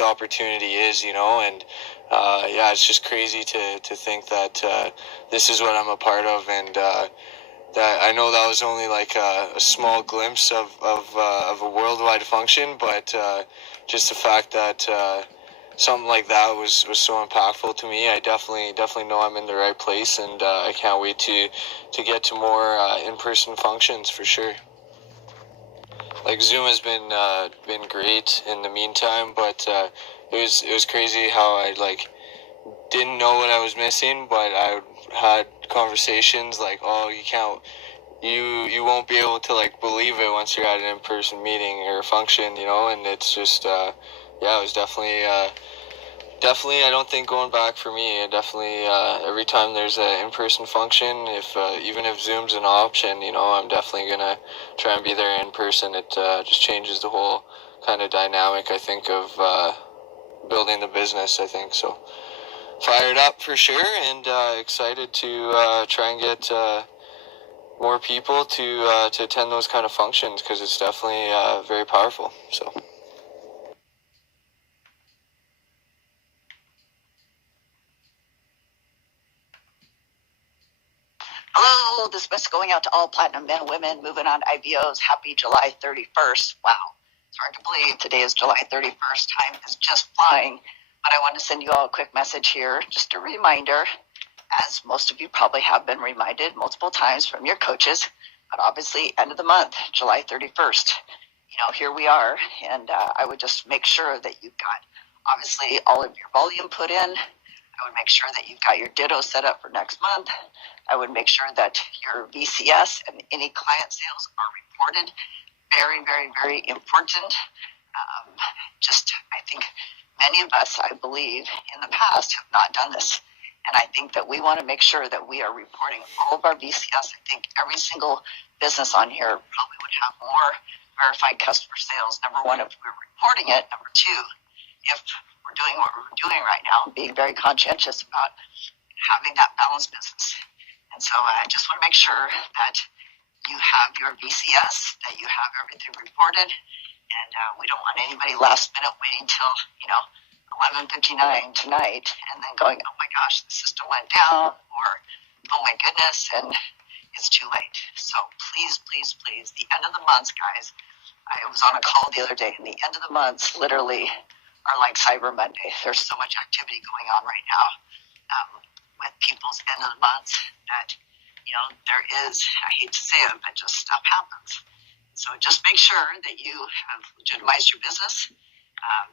opportunity is, you know. And yeah, it's just crazy to think that this is what I'm a part of, and that I know that was only like a small glimpse of a worldwide function, but just the fact that something like that was so impactful to me, I definitely know I'm in the right place, and I can't wait to get to more in-person functions for sure. Like Zoom has been great in the meantime, but it was crazy how I like didn't know what I was missing, but I had conversations like, oh, you won't be able to like believe it once you're at an in-person meeting or function, you know. And it's just yeah, it was definitely I don't think going back for me. Definitely every time there's an in-person function, if even if Zoom's an option, you know, I'm definitely gonna try and be there in person. It just changes the whole kind of dynamic, I think, of building the business, I think. So fired up for sure, and excited to try and get more people to attend those kind of functions, because it's definitely very powerful. So. Hello, this message going out to all platinum men and women moving on IBOs. Happy July 31st. Wow, it's hard to believe today is July 31st. Time is just flying. But I want to send you all a quick message here. Just a reminder, as most of you probably have been reminded multiple times from your coaches, but obviously end of the month, July 31st. You know, here we are, and I would just make sure that you've got obviously all of your volume put in. I would make sure that you've got your ditto set up for next month. I would make sure that your VCS and any client sales are reported. Very, very, very important. I think many of us, I believe, in the past have not done this. And I think that we want to make sure that we are reporting all of our VCS. I think every single business on here probably would have more verified customer sales. Number one, if we're reporting it. Number two, if we're doing what we're doing right now, being very conscientious about having that balanced business. And so I just want to make sure that you have your VCS, that you have everything reported, and we don't want anybody last minute waiting till, 11:59 tonight and then going, oh my gosh, the system went down, or oh my goodness, and it's too late. So please, please, please, the end of the months, guys. I was on a call the other day, and the end of the months literally are like Cyber Monday. There's so much activity going on right now with people's end of the months that, there is, I hate to say it, but just stuff happens. So just make sure that you have legitimized your business,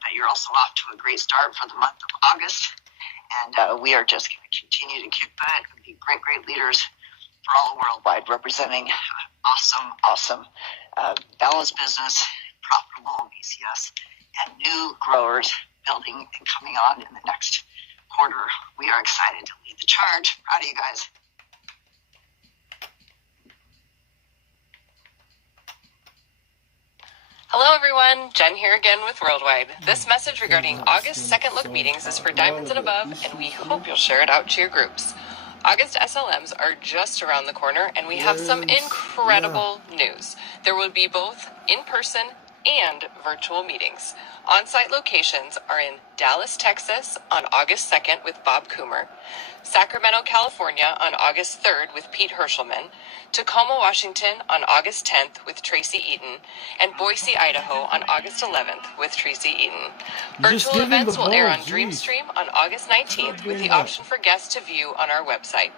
that you're also off to a great start for the month of August. And we are just going to continue to kick butt and be great, great leaders for all worldwide, representing awesome, balanced business, profitable BCS, and new growers building and coming on in the next quarter. We are excited to lead the charge. Proud of you guys. Hello everyone, Jen here again with Worldwide. This message regarding August second look meetings is for Diamonds and Above, and we hope you'll share it out to your groups. August SLMs are just around the corner, and we have some incredible news. There will be both in-person and virtual meetings. On-site locations are in Dallas, Texas on August 2nd with Bob Coomer, Sacramento, California on August 3rd with Pete Herschelman, Tacoma, Washington on August 10th with Tracy Eaton, and Boise, Idaho on August 11th with Tracy Eaton. Virtual events will air on Dreamstream on August 19th with the option for guests to view on our website.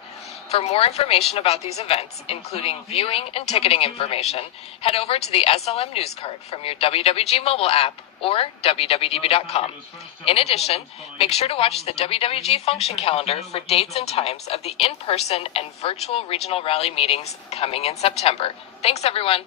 For more information about these events, including viewing and ticketing information, head over to the SLM News Card from your WWG mobile app or www.db.com. In addition, make sure to watch the WWG function calendar for dates and times of the in-person and virtual regional rally meetings coming in September. Thanks, everyone.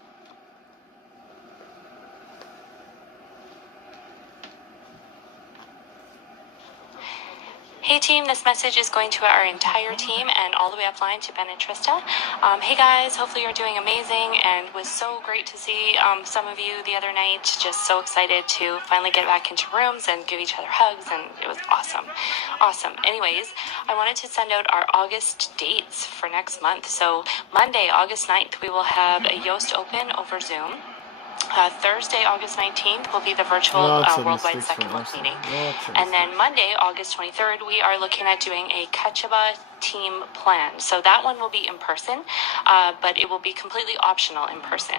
Hey team, this message is going to our entire team and all the way upline to Ben and Trista. Hey guys, hopefully you're doing amazing, and it was so great to see some of you the other night. Just so excited to finally get back into rooms and give each other hugs, and it was awesome. Awesome. Anyways, I wanted to send out our August dates for next month. So Monday, August 9th, we will have a Yoast Open over Zoom. Thursday, August 19th, will be the virtual worldwide second month meeting. And then Monday, August 23rd, we are looking at doing a Kachaba team plan. So that one will be in person, but it will be completely optional in person.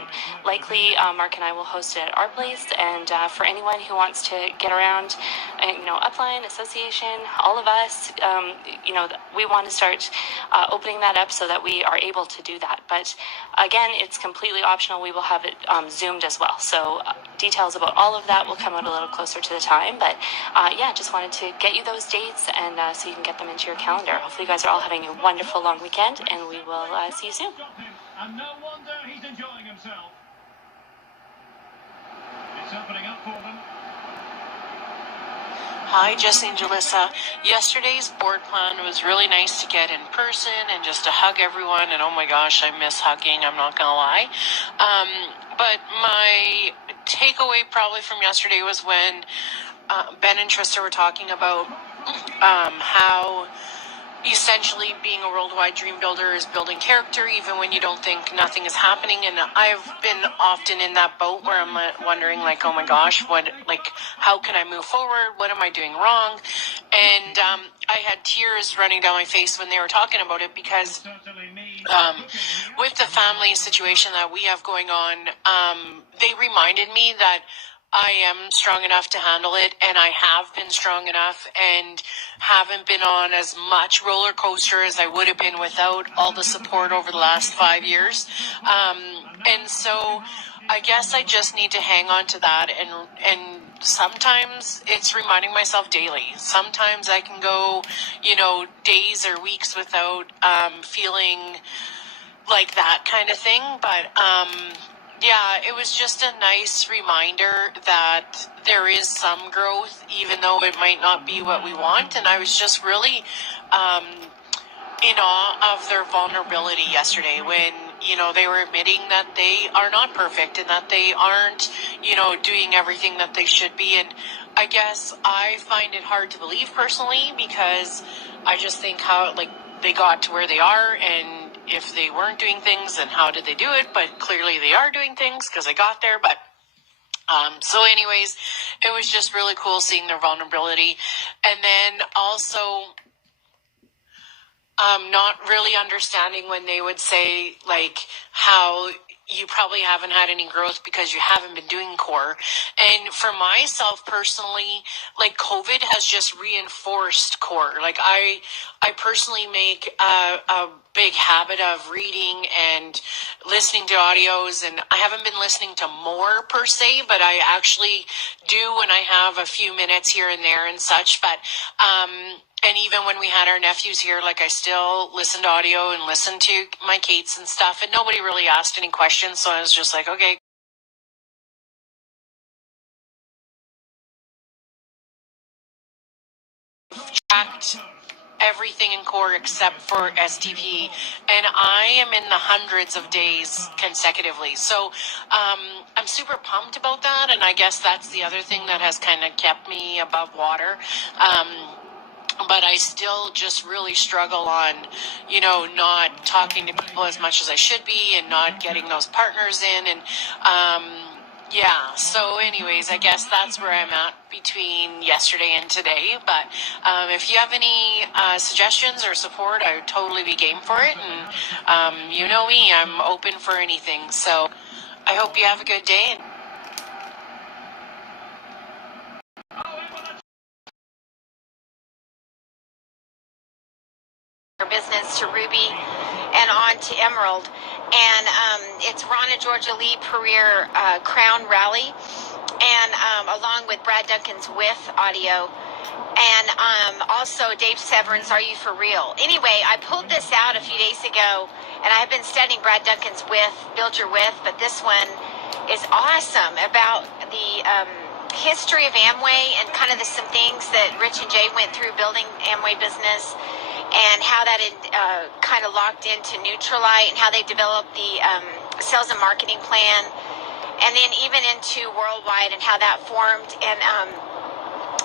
Likely, Mark and I will host it at our place, and for anyone who wants to get around, upline, association, all of us, we want to start opening that up so that we are able to do that. But again, it's completely optional. We will have it Zoomed as well. So details about all of that will come out a little closer to the time. But just wanted to get you those dates, and so you can get them into your calendar. Hopefully you guys are all having a wonderful long weekend, and we will see you soon. And no wonder he's enjoying himself. It's opening up for them. Hi, Jesse and Jalissa. Yesterday's board plan was really nice to get in person and just to hug everyone. And oh my gosh, I miss hugging, I'm not going to lie. But my takeaway probably from yesterday was when Ben and Trista were talking about how essentially being a worldwide dream builder is building character even when you don't think nothing is happening. And I've been often in that boat where I'm wondering, like, oh my gosh, how can I move forward? What am I doing wrong? And I had tears running down my face when they were talking about it, because with the family situation that we have going on, they reminded me that I am strong enough to handle it, and I have been strong enough and haven't been on as much roller coaster as I would have been without all the support over the last 5 years. And so I guess I just need to hang on to that, and sometimes it's reminding myself daily. Sometimes I can go, days or weeks without feeling like that kind of thing, but it was just a nice reminder that there is some growth, even though it might not be what we want. And I was just really in awe of their vulnerability yesterday when, they were admitting that they are not perfect and that they aren't, doing everything that they should be. And I guess I find it hard to believe personally, because I just think how, they got to where they are, and if they weren't doing things, then how did they do it? But clearly they are doing things because they got there. But so anyways, it was just really cool seeing their vulnerability. And then also not really understanding when they would say, how you probably haven't had any growth because you haven't been doing core. And for myself personally, COVID has just reinforced core. I personally make a big habit of reading and listening to audios, and I haven't been listening to more per se, but I actually do when I have a few minutes here and there and such. But and even when we had our nephews here, I still listened to audio and listened to my Kates and stuff, and nobody really asked any questions, so I was just like, okay. Tracked everything in core except for STP, and I am in the hundreds of days consecutively. So I'm super pumped about that, and I guess that's the other thing that has kind of kept me above water. But I still just really struggle on, not talking to people as much as I should be and not getting those partners in. And, so anyways, I guess that's where I'm at between yesterday and today. But if you have any suggestions or support, I would totally be game for it. And you know me, I'm open for anything. So I hope you have a good day. Business to Ruby and on to Emerald, and it's Ron and Georgia Lee Career Crown Rally, and along with Brad Duncan's With audio. And also Dave Severin's Are You For Real? Anyway, I pulled this out a few days ago, and I've been studying Brad Duncan's With, Build Your With, but this one is awesome about the history of Amway and kind of some things that Rich and Jay went through building Amway business, and how that kind of locked into Neutralite, and how they developed the sales and marketing plan, and then even into Worldwide and how that formed. And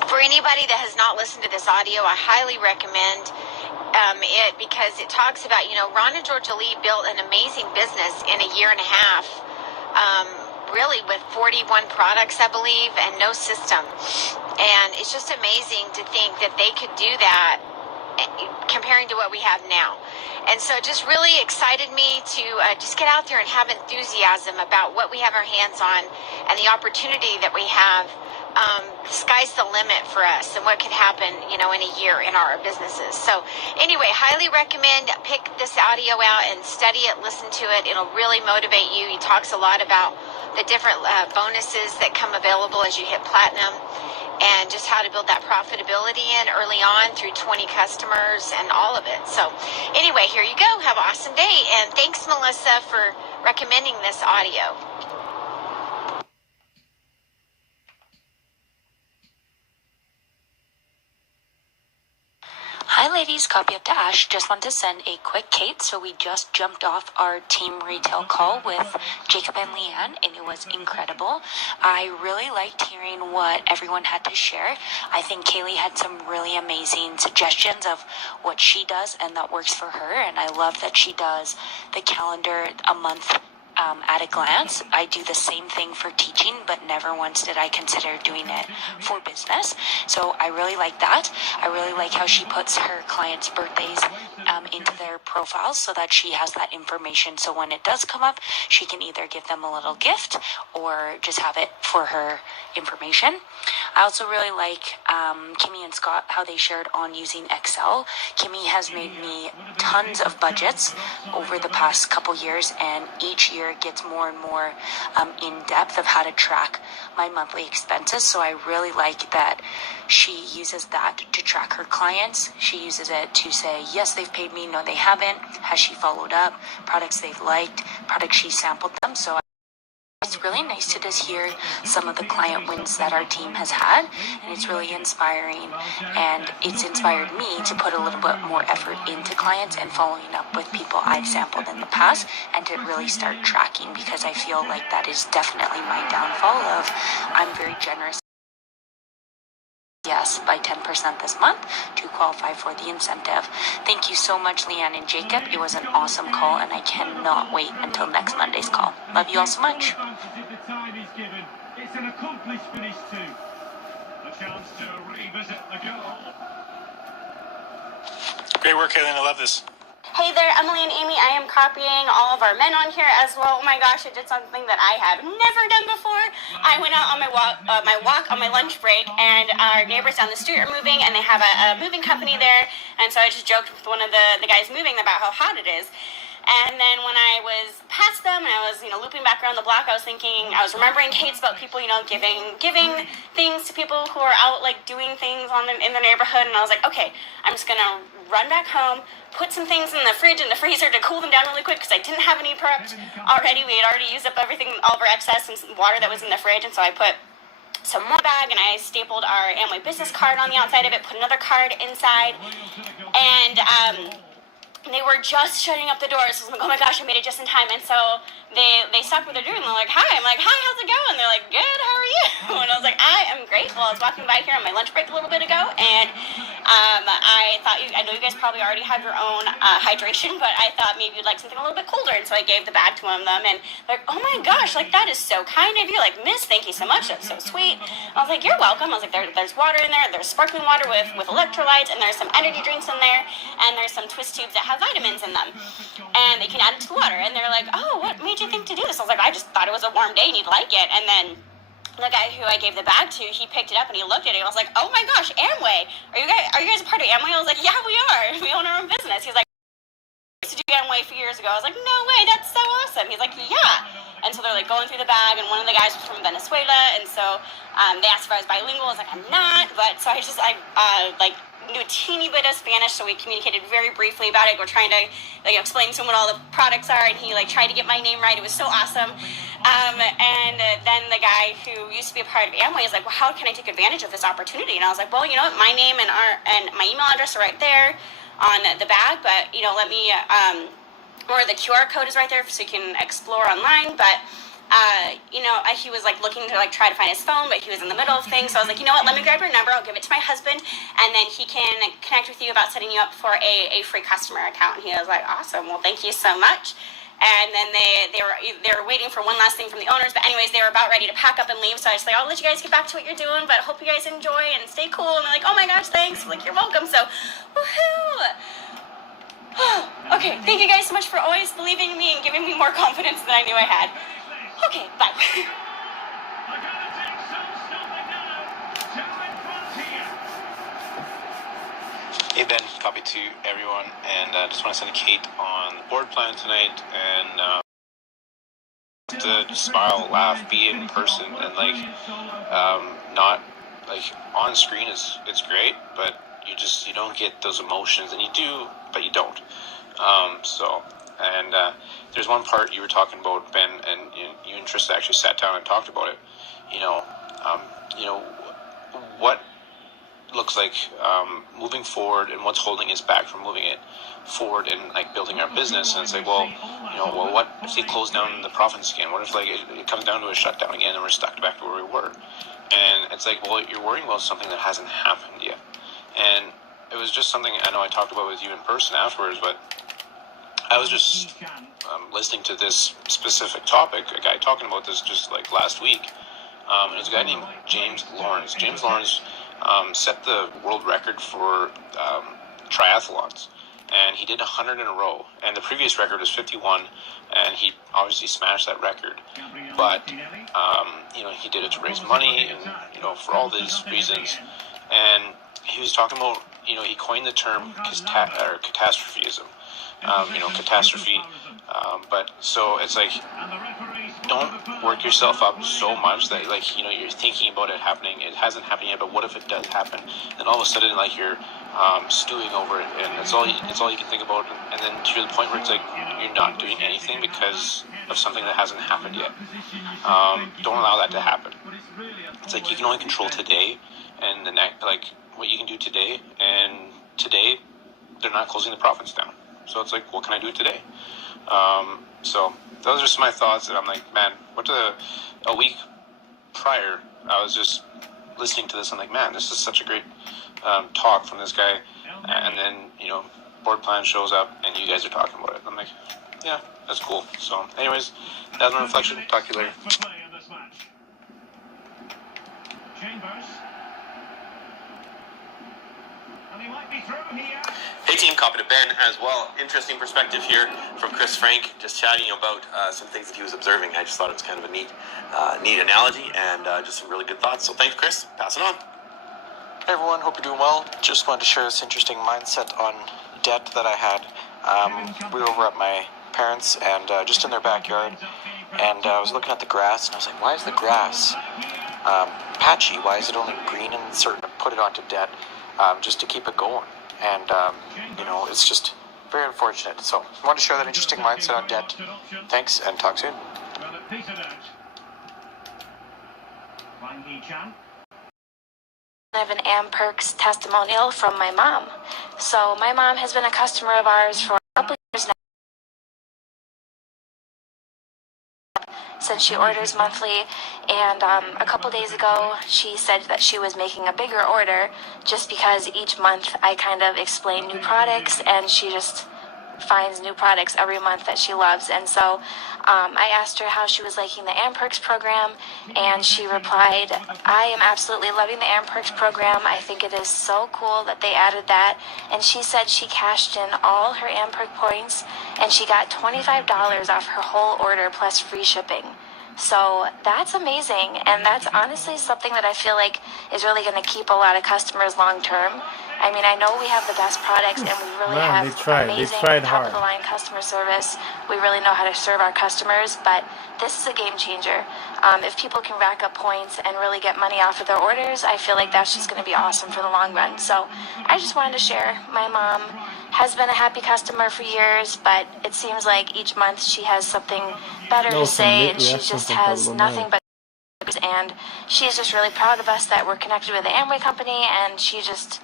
for anybody that has not listened to this audio, I highly recommend it, because it talks about, Ron and Georgia Lee built an amazing business in a year and a half, really with 41 products, I believe, and no system. And it's just amazing to think that they could do that comparing to what we have now. And so it just really excited me to just get out there and have enthusiasm about what we have our hands on and the opportunity that we have. The sky's the limit for us and what can happen, in a year in our businesses. So anyway, highly recommend pick this audio out and study it, listen to it. It'll really motivate you. He talks a lot about the different bonuses that come available as you hit platinum, and just how to build that profitability in early on through 20 customers and all of it. So anyway, here you go. Have an awesome day. And thanks, Melissa, for recommending this audio. Hi ladies, copy up to Ash. Just want to send a quick Kate. So we just jumped off our team retail call with Jacob and Leanne, and it was incredible. I really liked hearing what everyone had to share. I think Kaylee had some really amazing suggestions of what she does and that works for her, and I love that she does the calendar a month at a glance. I do the same thing for teaching, but never once did I consider doing it for business. So I really like that. I really like how she puts her clients' birthdays into their profiles so that she has that information. So when it does come up, she can either give them a little gift or just have it for her information. I also really like Kimmy and Scott, how they shared on using Excel. Kimmy has made me tons of budgets over the past couple years, and each year gets more and more in depth of how to track my monthly expenses. So I really like that she uses that to track her clients. She uses it to say, yes, they've paid me, no, they haven't. Has she followed up? Products they've liked, products she sampled them. So it's really nice to just hear some of the client wins that our team has had, and it's really inspiring, and it's inspired me to put a little bit more effort into clients and following up with people I've sampled in the past, and to really start tracking, because I feel like that is definitely my downfall of I'm very generous. Yes, by 10% this month to qualify for the incentive. Thank you so much, Leanne and Jacob. It was an awesome call, and I cannot wait until next Monday's call. Love you all so much. It's an accomplished finish too. A chance to revisit the goal. Great work, Kaylin. I love this. Hey there, Emily and Amy. I am copying all of our men on here as well. Oh my gosh, I did something that I have never done before. I went out on my walk on my lunch break, and our neighbors down the street are moving, and they have a moving company there. And so I just joked with one of the guys moving about how hot it is. And then when I was past them and I was, looping back around the block, I was remembering Kate's about people, giving things to people who are out, doing things in the neighborhood. And I was like, okay, I'm just going to run back home, put some things in the fridge and the freezer to cool them down really quick, because I didn't have any prepped already. We had already used up everything, all of our excess and water that was in the fridge. And so I put some more bag, and I stapled our Amway business card on the outside of it, put another card inside, and they were just shutting up the doors. So I was like, oh my gosh, I made it just in time. And so they stopped what they're doing. They're like, hi. I'm like, hi, how's it going? They're like, good, how are you? And I was like, I am great. Well, I was walking by here on my lunch break a little bit ago, and I thought I know you guys probably already have your own hydration, but I thought maybe you'd like something a little bit colder. And so I gave the bag to them, and they're like, oh my gosh, that is so kind of you. Miss, thank you so much. That's so sweet. I was like, you're welcome. I was like, there's water in there. There's sparkling water with electrolytes, and there's some energy drinks in there, and there's some twist tubes that have vitamins in them, and they can add it to the water. And they're like, oh, what made you think to do this? I was like, I just thought it was a warm day and you'd like it. And then the guy who I gave the bag to, he picked it up and he looked at it and I was like, oh my gosh, Amway, are you guys a part of Amway? I was like, yeah, we are. We own our own business. He's like, I used to do Amway Amway a few years ago. I was like, no way, that's so awesome. He's like, yeah. And so they're like going through the bag, and one of the guys was from Venezuela, and so they asked if I was bilingual. I was like, I'm not, but so I like knew a teeny bit of Spanish, so we communicated very briefly about it. We're trying to like explain to him what all the products are, and he like tried to get my name right. It was so awesome. And then the guy who used to be a part of Amway is like, well, how can I take advantage of this opportunity? And I was like, well, you know what, my name and my email address are right there on the bag, but you know, let me or the QR code is right there so you can explore online. But you know, he was like looking to like try to find his phone, but he was in the middle of things. So I was like, you know what, let me grab your number, I'll give it to my husband, and then he can connect with you about setting you up for a free customer account. And he was like, awesome, well, thank you so much. And then they were waiting for one last thing from the owners, but anyways, they were about ready to pack up and leave. So I was like, I'll let you guys get back to what you're doing, but hope you guys enjoy and stay cool. And they're like, oh my gosh, thanks. I'm like, you're welcome. So woohoo. Okay, thank you guys so much for always believing in me and giving me more confidence than I knew I had. Okay, bye. Hey Ben, copy to everyone, and just want to send a Kate on the board plan tonight, and to smile, laugh, be in person, and like not like on screen it's great, but you don't get those emotions, and you do, but you don't. There's one part you were talking about, Ben, and you and Trista actually sat down and talked about it. You know what looks like moving forward, and what's holding us back from moving it forward and like building our business. And it's like, well, what if they close down the province again? What if like it comes down to a shutdown again and we're stuck back to where we were? And it's like, well, you're worrying about something that hasn't happened yet. And it was just something I know I talked about with you in person afterwards, but I was just listening to this specific topic, a guy talking about this just like last week. And it was a guy named James Lawrence. James Lawrence set the world record for triathlons, and he did 100 in a row, and the previous record was 51, and he obviously smashed that record. But he did it to raise money, and for all these reasons. And he was talking about, he coined the term catastrophism. Catastrophe. But so it's like, don't work yourself up so much that you're thinking about it happening. It hasn't happened yet, but what if it does happen? And all of a sudden, you're stewing over it, and it's all you can think about. And then to the point where it's like you're not doing anything because of something that hasn't happened yet. Don't allow that to happen. It's like you can only control today, and the next, what you can do today. And today, they're not closing the profits down. So it's like, what can I do today? So those are just my thoughts, and I'm like, man, a week prior, I was just listening to this. I'm like, man, this is such a great talk from this guy. And then, board plan shows up, and you guys are talking about it. I'm like, yeah, that's cool. So anyways, that's my reflection. Talk to you later. Hey team, copy to Ben as well. Interesting perspective here from Chris Frank, just chatting about some things that he was observing. I just thought it was kind of a neat analogy, and just some really good thoughts. So thanks, Chris. Pass it on. Hey everyone, hope you're doing well. Just wanted to share this interesting mindset on debt that I had. We were over at my parents, and just in their backyard, and I was looking at the grass, and I was like, why is the grass patchy? Why is it only green and certain to put it onto debt? Just to keep it going. And, it's just very unfortunate. So I wanted to share that interesting mindset on debt. Thanks, and talk soon. I have an Amperks testimonial from my mom. So my mom has been a customer of ours for a couple of years now. Since she orders monthly, and a couple days ago she said that she was making a bigger order just because each month I kind of explain new products, and she just finds new products every month that she loves. And so I asked her how she was liking the Amperks program, and she replied, I am absolutely loving the Amperks program. I think it is so cool that they added that. And she said she cashed in all her Amperk points, and she got $25 off her whole order plus free shipping. So that's amazing, and that's honestly something that I feel like is really going to keep a lot of customers long term. I mean, I know we have the best products and we really Man, have they tried amazing hard. top-of-the-line customer service. We really know how to serve our customers, but this is a game changer. If people can rack up points and really get money off of their orders, I feel like that's just going to be awesome for the long run. So I just wanted to share. My mom has been a happy customer for years, but it seems like each month she has something better to say, and she just has nothing but and she's just really proud of us that we're connected with the Amway company, and she just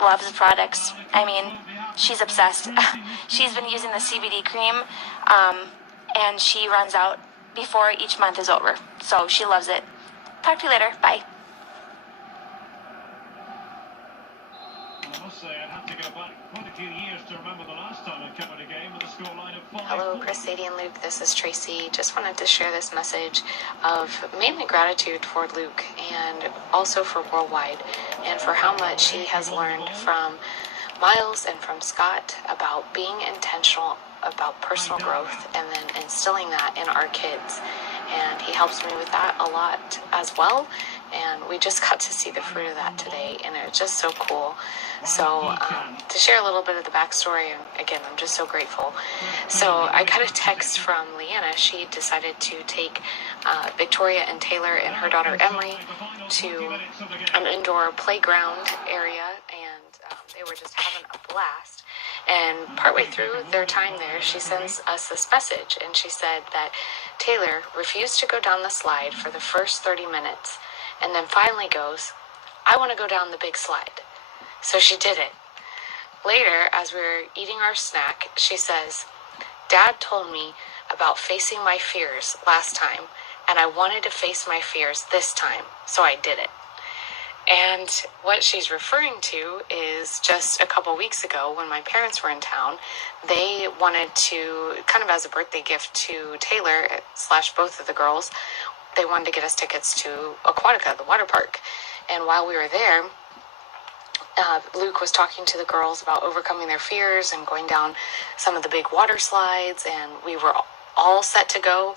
loves the products. I mean, she's obsessed. She's been using the CBD cream, and she runs out before each month is over. So she loves it. Talk to you later. Bye. I must say, I'd have to go back quite a few years to remember the last time I covered a game with a scoreline of 5-4. Hello, Chris, Sadie, and Luke. This is Tracy. Just wanted to share this message of mainly gratitude for Luke and also for Worldwide and for how much he has learned from Miles and from Scott about being intentional about personal growth and then instilling that in our kids. And he helps me with that a lot as well. And we just got to see the fruit of that today, and it was just so cool. So to share a little bit of the backstory, and again, I'm just so grateful. So I got a text from Leanna. She decided to take Victoria and Taylor and her daughter Emily to an indoor playground area, and they were just having a blast. And partway through their time there, she sends us this message, and she said that Taylor refused to go down the slide for the first 30 minutes, and then finally goes, I want to go down the big slide. So she did it. Later, as we were eating our snack, she says, Dad told me about facing my fears last time, and I wanted to face my fears this time, so I did it. And what she's referring to is just a couple weeks ago when my parents were in town, they wanted to, kind of as a birthday gift to Taylor / both of the girls, they wanted to get us tickets to Aquatica, the water park. And while we were there, Luke was talking to the girls about overcoming their fears and going down some of the big water slides, and we were all set to go,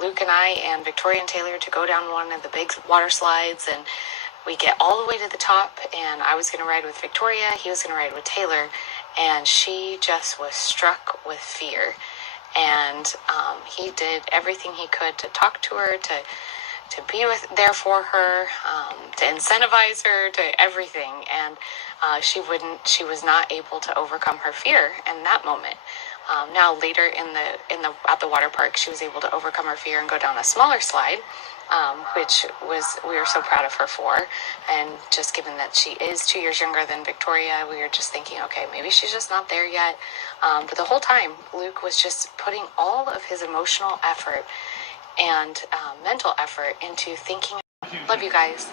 Luke and I and Victoria and Taylor, to go down one of the big water slides. And we get all the way to the top, and I was going to ride with Victoria, he was going to ride with Taylor, and she just was struck with fear. And he did everything he could to talk to her, to be there for her, to incentivize her, to everything. And she was not able to overcome her fear in that moment. Now later at the water park, she was able to overcome her fear and go down a smaller slide, which we were so proud of her for. And just given that she is 2 years younger than Victoria, we were just thinking, okay, maybe she's just not there yet. But the whole time, Luke was just putting all of his emotional effort and mental effort into thinking. Love you guys.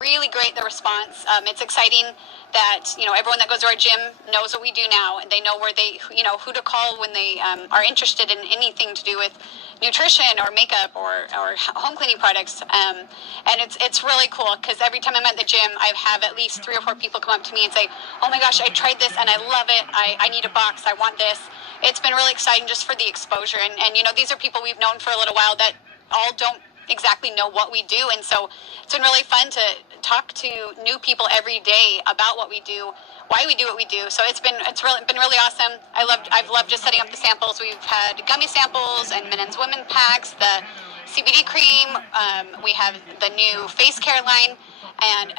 Really great, the response. It's exciting that, everyone that goes to our gym knows what we do now, and they know where who to call when they are interested in anything to do with nutrition or makeup or home cleaning products. And it's really cool because every time I'm at the gym, I have at least 3 or 4 people come up to me and say, oh my gosh, I tried this and I love it. I need a box. I want this. It's been really exciting just for the exposure. And these are people we've known for a little while that all don't exactly know what we do, and so it's been really fun to talk to new people every day about what we do, why we do what we do. So it's been really awesome. I've loved just setting up the samples. We've had gummy samples and men's women packs, the CBD cream. We have the new face care line, and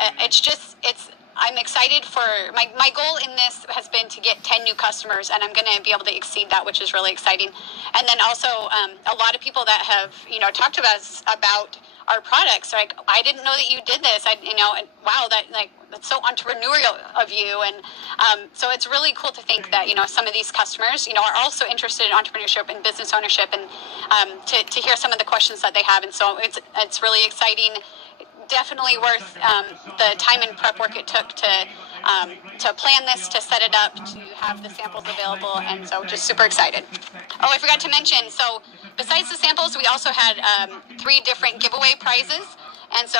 I'm excited for my goal in this has been to get 10 new customers, and I'm going to be able to exceed that, which is really exciting. And then also a lot of people that have talked to us about our products, like, I didn't know that you did this. And wow, that's so entrepreneurial of you. And so it's really cool to think that some of these customers are also interested in entrepreneurship and business ownership, and to hear some of the questions that they have. And so it's really exciting. Definitely worth the time and prep work it took to plan this, to set it up, to have the samples available, and so just super excited. Oh, I forgot to mention, so besides the samples, we also had 3 different giveaway prizes, and so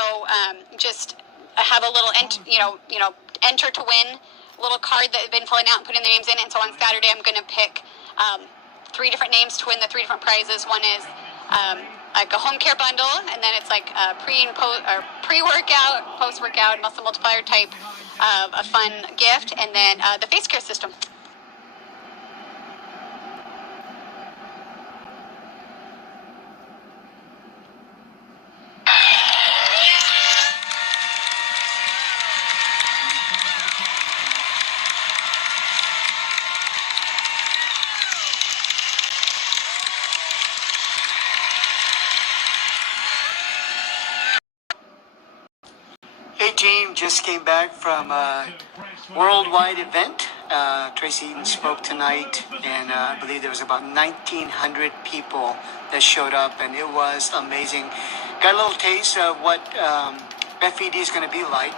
just have a little enter to win little card that I've been filling out and putting their names in. And so on Saturday, I'm going to pick 3 different names to win the 3 different prizes. One is like a home care bundle, and then it's like a pre-workout, post-workout, muscle multiplier type of a fun gift, and then the face care system. Hey team, just came back from a worldwide event. Tracy Eaton spoke tonight, and I believe there was about 1,900 people that showed up, and it was amazing. Got a little taste of what FED is going to be like,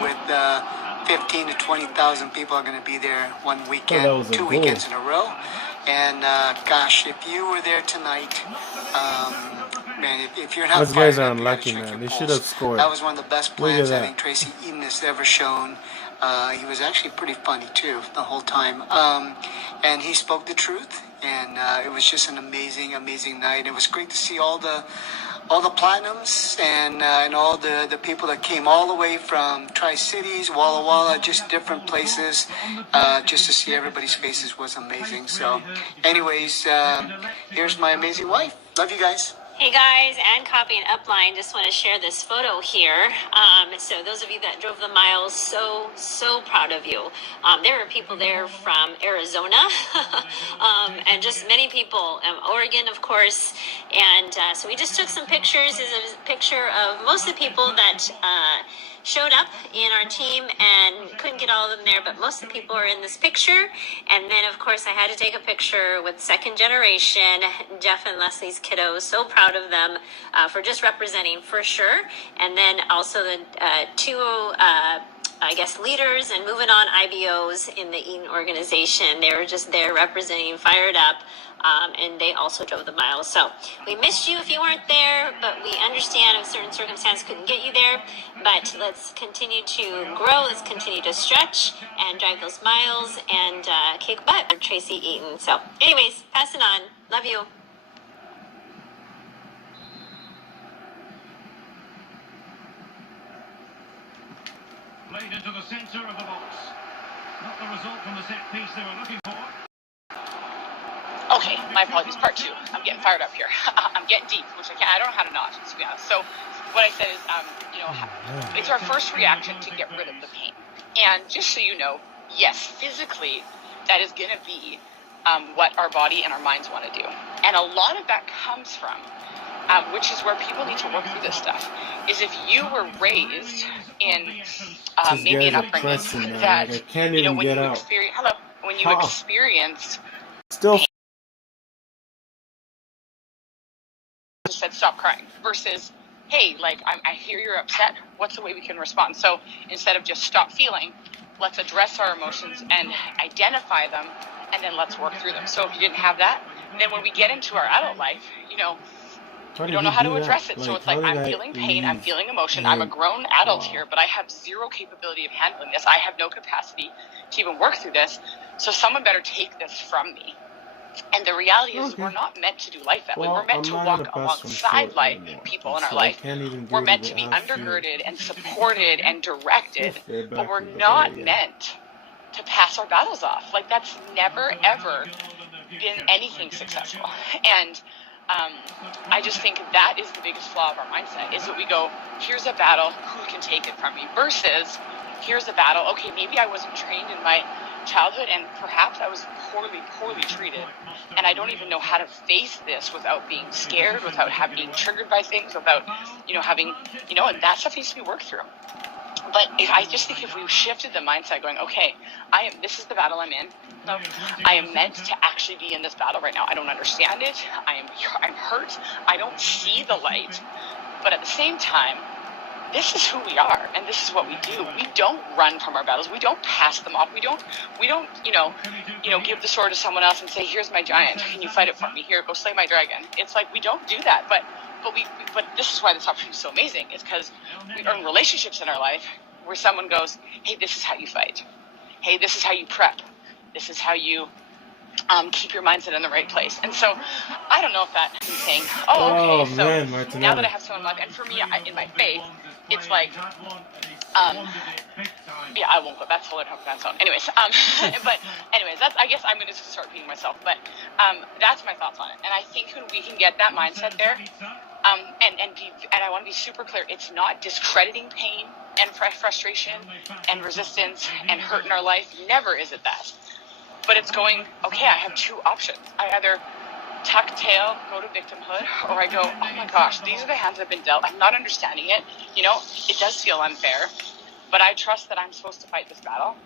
with 15 to 20,000 people are going to be there one weekend, 2 weekends in a row. And gosh, if you were there tonight, man, if you're not Those guys are unlucky, man. They should have scored. That was one of the best Look at plans I that. think Tracy Eaton has ever shown. He was actually pretty funny too the whole time, and he spoke the truth. And it was just an amazing, amazing night. It was great to see all the platinums and all the people that came all the way from Tri-Cities, Walla Walla, just different places. Just to see everybody's faces was amazing. So, anyways, here's my amazing wife. Love you guys. Hey guys, and Copy and Upline, just want to share this photo here. So those of you that drove the miles, so proud of you. There were people there from Arizona, and just many people, Oregon, of course. And so we just took some pictures. This is a picture of most of the people that showed up in our team, and couldn't get all of them there, but most of the people are in this picture. And then of course I had to take a picture with second generation Jeff and Leslie's kiddos. So proud of them for just representing for sure. And then also the two I guess leaders and moving on IBOs in the Eaton organization. They were just there representing, fired up. And they also drove the miles. So we missed you if you weren't there, but we understand if certain circumstances couldn't get you there. But let's continue to grow, let's continue to stretch and drive those miles and kick butt for Tracy Eaton. So anyways, passing on. Love you. Played into the centre of the box. Not the result from the set piece they were looking for. Okay, my apologies, part two. I'm getting fired up here. I'm getting deep, which I don't know how to not, to be honest. So what I said is, it's our first reaction to get rid of the pain. And just so you know, yes, physically, that is going to be what our body and our minds want to do. And a lot of that comes from, which is where people need to work through this stuff, is if you were raised in maybe an upbringing that, when you experienced still just said stop crying versus hey, like I hear you're upset, what's the way we can respond? So instead of just stop feeling, let's address our emotions and identify them, and then let's work through them. So if you didn't have that, then when we get into our adult life, we don't know how to address it. So it's like, I'm feeling pain, I'm feeling emotion, I'm a grown adult here, but I have zero capability of handling this. I have no capacity to even work through this. So someone better take this from me. And the reality is, we're not meant to do life that way. We're meant to walk alongside people in our life. We're meant to be undergirded and supported and directed, but we're not meant to pass our battles off. Like, that's never, ever been anything successful. And I just think that is the biggest flaw of our mindset, is that we go, here's a battle, who can take it from me? Versus, here's a battle, okay, maybe I wasn't trained in my childhood, and perhaps I was poorly treated, and I don't even know how to face this without being scared, without being triggered by things, without, having, and that stuff needs to be worked through. But I just think if we shifted the mindset going, okay, this is the battle I'm in. I am meant to actually be in this battle right now. I don't understand it. I'm hurt. I don't see the light. But at the same time, this is who we are, and this is what we do. We don't run from our battles. We don't pass them off. We don't, give the sword to someone else and say, "Here's my giant. Can you fight it for me? Here, go slay my dragon." It's like we don't do that. But this is why this opportunity is so amazing. Is because we earn relationships in our life where someone goes, "Hey, this is how you fight. Hey, this is how you prep. This is how you keep your mindset in the right place. And so I don't know if that is saying, oh, okay, so man, now that I Martinelli. have someone in life, and for me, in my faith, it's like, yeah, I won't go. That's whole other zone. Anyways, but anyways, I guess I'm going to start repeating myself, but that's my thoughts on it. And I think when we can get that mindset there, and I want to be super clear, it's not discrediting pain and frustration and resistance and hurt in our life. Never is it that. But it's going, okay, I have two options. I either tuck tail, go to victimhood, or I go, oh my gosh, these are the hands I've been dealt. I'm not understanding it. You know, it does feel unfair, but I trust that I'm supposed to fight this battle.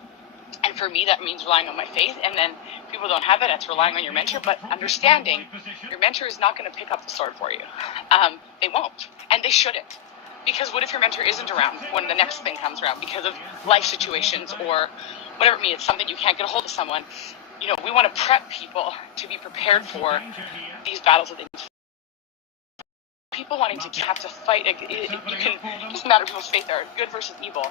And for me, that means relying on my faith. And then people don't have it. It's relying on your mentor, but understanding your mentor is not going to pick up the sword for you. They won't, and they shouldn't. Because what if your mentor isn't around when the next thing comes around because of life situations or whatever it means, it's something you can't get a hold of someone. You know, we want to prep people to be prepared for these battles of people wanting to have to fight. It doesn't matter people's faith are good versus evil.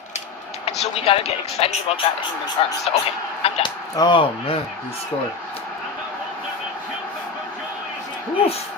And so we got to get excited about that in Hangman's Arms. So, okay, I'm done. Oh, man, he scored. Oof.